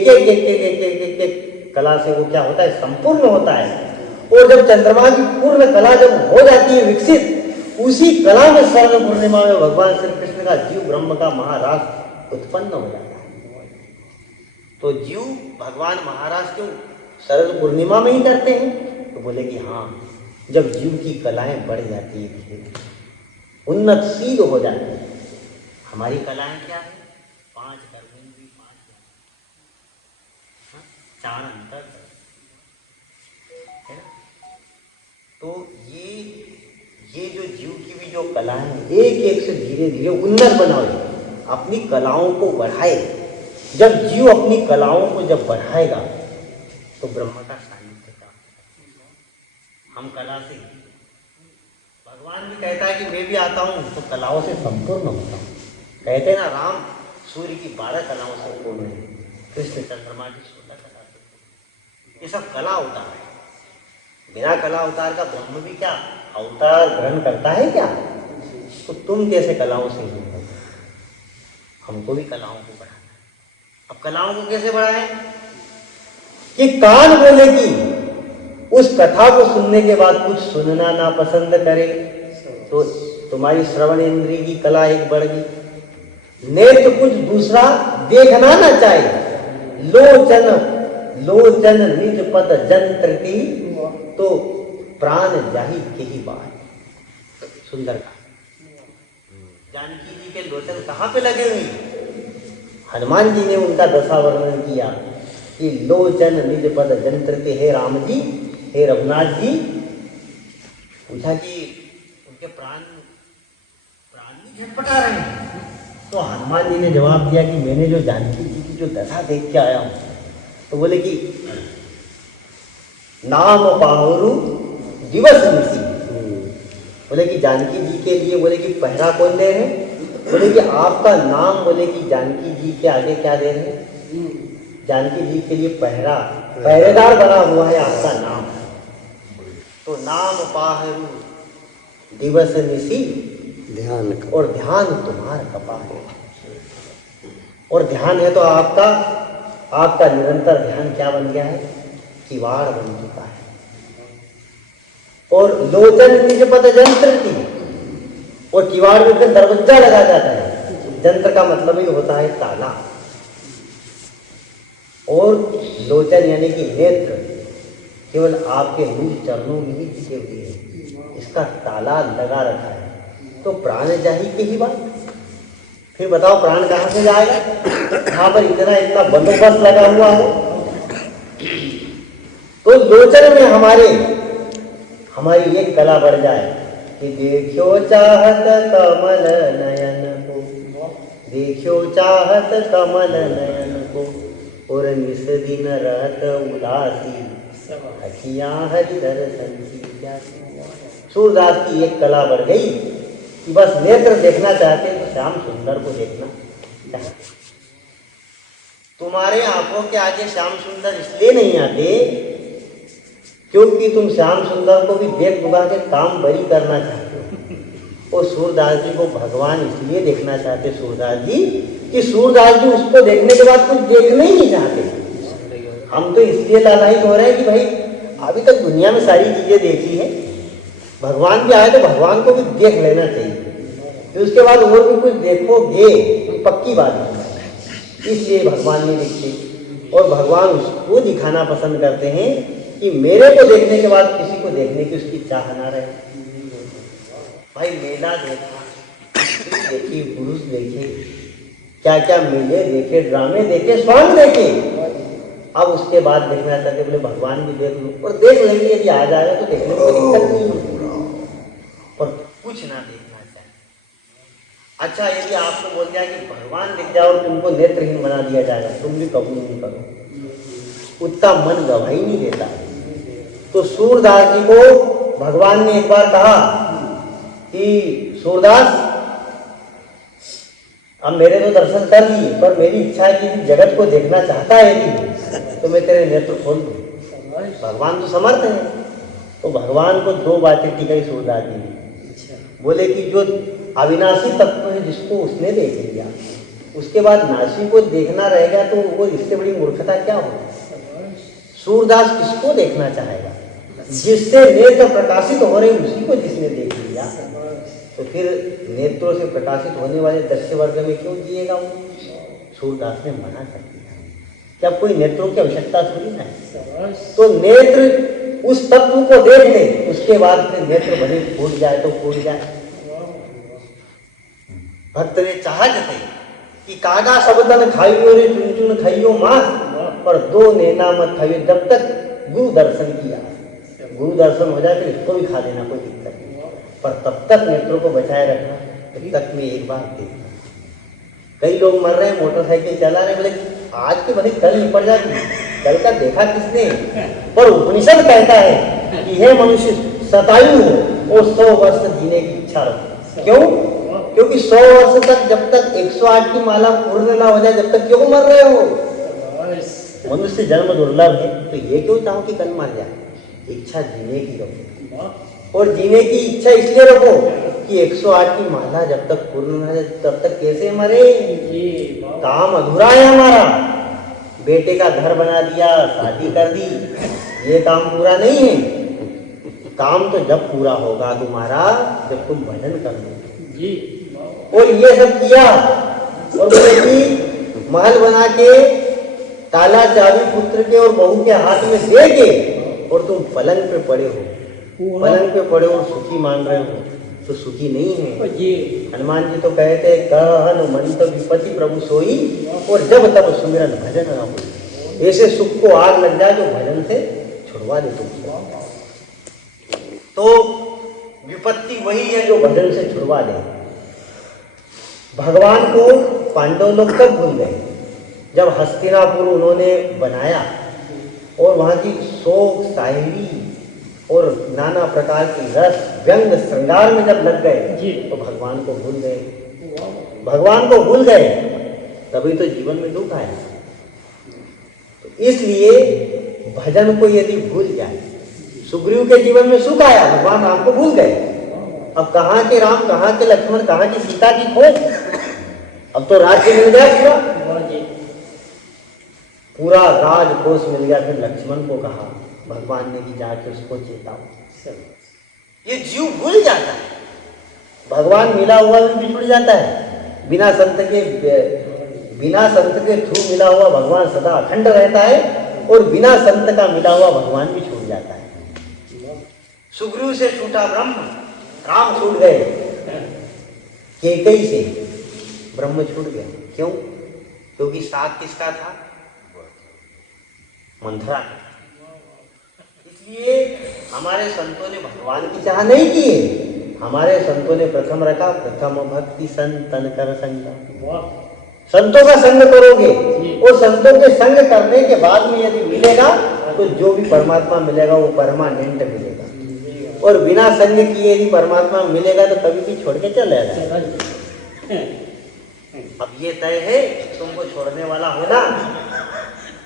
कला से वो क्या होता है? संपूर्ण होता है। और जब चंद्रमा की पूर्ण कला जब हो जाती है विकसित, उसी कला में शरद पूर्णिमा में भगवान श्री कृष्ण का जीव ब्रह्म का महाराज उत्पन्न हो जाता है। तो जीव भगवान महाराज क्यों शरद पूर्णिमा में ही करते हैं? तो बोले कि हाँ, जब जीव की कलाएं बढ़ जाती है, धीरे उन्नतशील हो जाती है। हमारी कलाएं क्या है? 5 कर्मेंद्रिय, 4 अंतर है। तो ये जो जीव की भी जो कलाएं हैं, एक से धीरे धीरे उन्नत बनाए, अपनी कलाओं को बढ़ाए। जब जीव अपनी कलाओं को जब बढ़ाएगा तो ब्रह्म का सानिध्य प्राप्त। हम कला से, भगवान भी कहता है कि मैं भी आता हूँ तो कलाओं से संपूर्ण होता हूँ। कहते हैं ना, राम सूर्य की 12 कलाओं से पूर्ण है, कृष्ण चंद्रमा की 16 कला से। ये सब कला अवतार है। बिना कला अवतार का ब्रह्म भी क्या अवतार ग्रहण करता है क्या? तो तुम कैसे कलाओं से ही हो? हमको भी कलाओं को बढ़ाना है। अब कलाओं को कैसे बढ़ाएं? कि कान बोले कि उस कथा को सुनने के बाद कुछ सुनना ना पसंद करे तो तुम्हारी श्रवण इंद्रिय की कला एक बढ़ गई। नेत्र कुछ दूसरा देखना ना चाहे, लोचन निज पद जंत्र की, तो प्राण जाहि के ही बात। सुंदर का जानकी जी के लोचन कहाँ पे लगे हुए? हनुमान जी ने उनका दशा वर्णन किया कि लोचन निज पद जंत्र के, हे राम जी, हे रघुनाथ जी। पूछा कि उनके प्राण भी झटपटा रहे हैं। तो हनुमान जी ने जवाब दिया कि मैंने जो जानकी जी की जो दशा देख के आया हूँ, तो बोले कि नाम पाहुरु दिवस निसी। बोले कि जानकी जी के लिए, बोले कि पहरा कौन दे रहे हैं? बोले कि आपका नाम, बोले कि जानकी जी के आगे क्या दे रहे हैं? जानकी जी के लिए पहरेदार बना हुआ है आपका नाम। तो नाम पाहुरु दिवस निसी ध्यान, और ध्यान तुम्हार कपाल। और ध्यान है तो आपका निरंतर ध्यान क्या बन गया है? किवाड़ बन चुका है। और लोचन निज पद जंत्र की, और किवाड़ में फिर दरवाजा लगा जाता है। जंत्र का मतलब ही होता है ताला। और लोचन यानी कि नेत्र केवल आपके मूल चरणों में ही टिके हुए हैं, इसका ताला लगा रखा है। तो प्राण जाही के ही बात। फिर बताओ प्राण कहाँ से जाएगा? यहाँ पर इतना बंदोबस्त लगा हुआ है। तो लोचन में हमारी एक कला बढ़ जाए कि देखियो चाहत कमल नयन को, देखियो चाहत कमल नयन को, और निस दिन रहत उदासी, अखियां हरि दर्शन की प्यासी। सूरदास की एक कला बढ़ गई कि बस नेत्र देखना चाहते तो श्याम सुंदर को देखना चाहते। तुम्हारे आंखों के आगे श्याम सुंदर इसलिए नहीं आते क्योंकि तुम श्याम सुंदर को भी देख दुगा के काम बरी करना चाहते हो। और सूरदास जी को भगवान इसलिए देखना चाहते सूरदास जी कि सूरदास जी उसको देखने के बाद कुछ देखना ही नहीं चाहते। हम तो इसलिए लालायित हो रहे हैं कि भाई अभी तक दुनिया में सारी चीजें देखी है, भगवान भी आए तो भगवान को भी देख लेना चाहिए। फिर उसके बाद और भी कुछ देखोगे तो पक्की बात है। इसलिए भगवान नहीं दिखते, और भगवान उसको दिखाना पसंद करते हैं कि मेरे को देखने के बाद किसी को देखने की उसकी चाह ना रहे। भाई मेला देखा, देखी, पुरुष देखे, क्या क्या मेले देखे, ड्रामे देखे, सॉन्ग देखे, अब उसके बाद देखना चाहते बोले भगवान भी देख लो। और देख लेंगे, यदि आ जाएगा तो देखने में कोई दिक्कत नहीं होती, और कुछ ना देखना चाहिए। अच्छा, यदि आपको बोल दिया कि भगवान दिख जाओ, तुमको नेत्रहीन बना दिया जाएगा, तुम भी कबूल नहीं करो, उतना मन गवाही नहीं देता। तो सूरदास जी को भगवान ने एक बार कहा कि सूरदास, अब मेरे तो दर्शन कर लिए, पर मेरी इच्छा है कि जगत को देखना चाहता है कि तो मैं तेरे नेत्र खोल दूं। भगवान तो समर्थ है। तो भगवान को दो बातें टिकाई सूरदास जी ने। बोले कि जो अविनाशी तत्व है जिसको उसने देख लिया, उसके बाद नाशी को देखना रहेगा तो वो इससे बड़ी मूर्खता क्या होगी। सूरदास किसको देखना चाहेगा? जिससे नेत्र प्रकाशित हो रहे उसी को जिसने देख लिया, तो फिर नेत्रों से प्रकाशित होने वाले दृश्य वर्ग में क्यों जिएगा वो? सूरदास ने मना कर दिया। क्या कोई नेत्रों की आवश्यकता थोड़ी ना है। तो नेत्र उस तत्व को देख ले, उसके बाद फिर नेत्र भले फूट जाए तो फूट जाए। भक्त ने चाहा जते कि कागा सबदन खाइयो रे चुन चुन खाइयो मांस, पर दो नैना मत खाइयो जब तक गुरु दर्शन किया। गुरु दर्शन हो जाए तो इसको भी खा लेना, कोई दिक्कत नहीं, पर तब तक नेत्रों को बचाए रखना, तब तक में एक बार देखना। कई लोग मर रहे हैं, मोटरसाइकिल चला रहे, बोले आज के भले कल निपट जाती, कल का देखा किसने? पर उपनिषद कहता है कि हे मनुष्य, शतायु हो और 100 वर्ष जीने की इच्छा रखो। क्यों? क्योंकि 100 वर्ष तक, जब तक 108 की माला पूर्ण ना हो जाए, जब तक क्यों मर रहे हो? मनुष्य जन्म दुर्लभ है, तो ये क्यों चाहो कि कल मर जाए? इच्छा जीने की रखो, और जीने की इच्छा इसलिए रखो कि 108 की माला जब तक पूर्ण न हो जाए तब तक कैसे मरे? काम अधूरा है हमारा। बेटे का घर बना दिया, शादी कर दी, ये काम पूरा नहीं है। काम तो जब पूरा होगा तुम्हारा जब तुम भजन कर लो। और ये सब किया, और बोले कि महल बना के ताला चाबी पुत्र के और बहू के हाथ में दे के, और तुम पलंग पे पड़े हो, पलंग पे पड़े और सुखी मान रहे हो, तो सुखी नहीं है। जी हनुमान जी तो कहते कह हनुमंत विपति प्रभु सोई, और जब तब सुमिरन भजन न होई। ऐसे सुख को आग लग जाए जो भजन से छुड़वा दे तुमको। तो विपत्ति वही है जो भजन से छुड़वा दे। भगवान को पांडव लोग कब भूल गए? जब हस्तिनापुर उन्होंने बनाया और वहाँ की शोक शायरी और नाना प्रकार की रस व्यंग श्रृंगार में जब लग गए तो भगवान को भूल गए। भगवान को भूल गए तभी तो जीवन में दुख आया। तो इसलिए भजन को यदि भूल जाए, सुग्रीव के जीवन में सुख आया, भगवान राम को भूल गए। अब कहाँ के राम, कहाँ के लक्ष्मण, कहाँ की सीता की खोज? अब तो राज्य मिल गया पूरा राजकोष मिल गया। फिर लक्ष्मण को कहा भगवान ने कि जाके उसको चेताओ। ये जीव भूल जाता है, भगवान मिला हुआ भी बिछुड़ जाता है। बिना संत के थ्रू मिला हुआ भगवान सदा अखंड रहता है, और बिना संत का मिला हुआ भगवान भी छूट जाता है। सुग्रीव से छूटा ब्रह्म, राम छूट गए। केकई से ब्रह्म छूट गया। क्यों? क्योंकि साथ किसका था? मंथरा। इसलिए हमारे संतों ने भगवान की चाह नहीं की है। हमारे संतों ने प्रथम रखा प्रथम भक्ति संतन कर संग। संतों का संग करोगे और संतों के संग करने के बाद में यदि मिलेगा तो जो भी परमात्मा मिलेगा वो परमानेंट मिलेगा, और बिना संग किए यदि परमात्मा मिलेगा तो कभी भी छोड़ के चले जाएगा। अब ये तय है तुमको छोड़ने वाला होना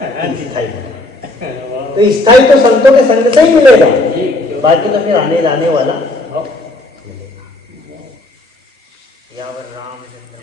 स्थायी होना। तो स्थायी तो संतों के संग से ही मिलेगा, बाकी तो फिर आने जाने वाला मिलेगा। यावर रामचंद्र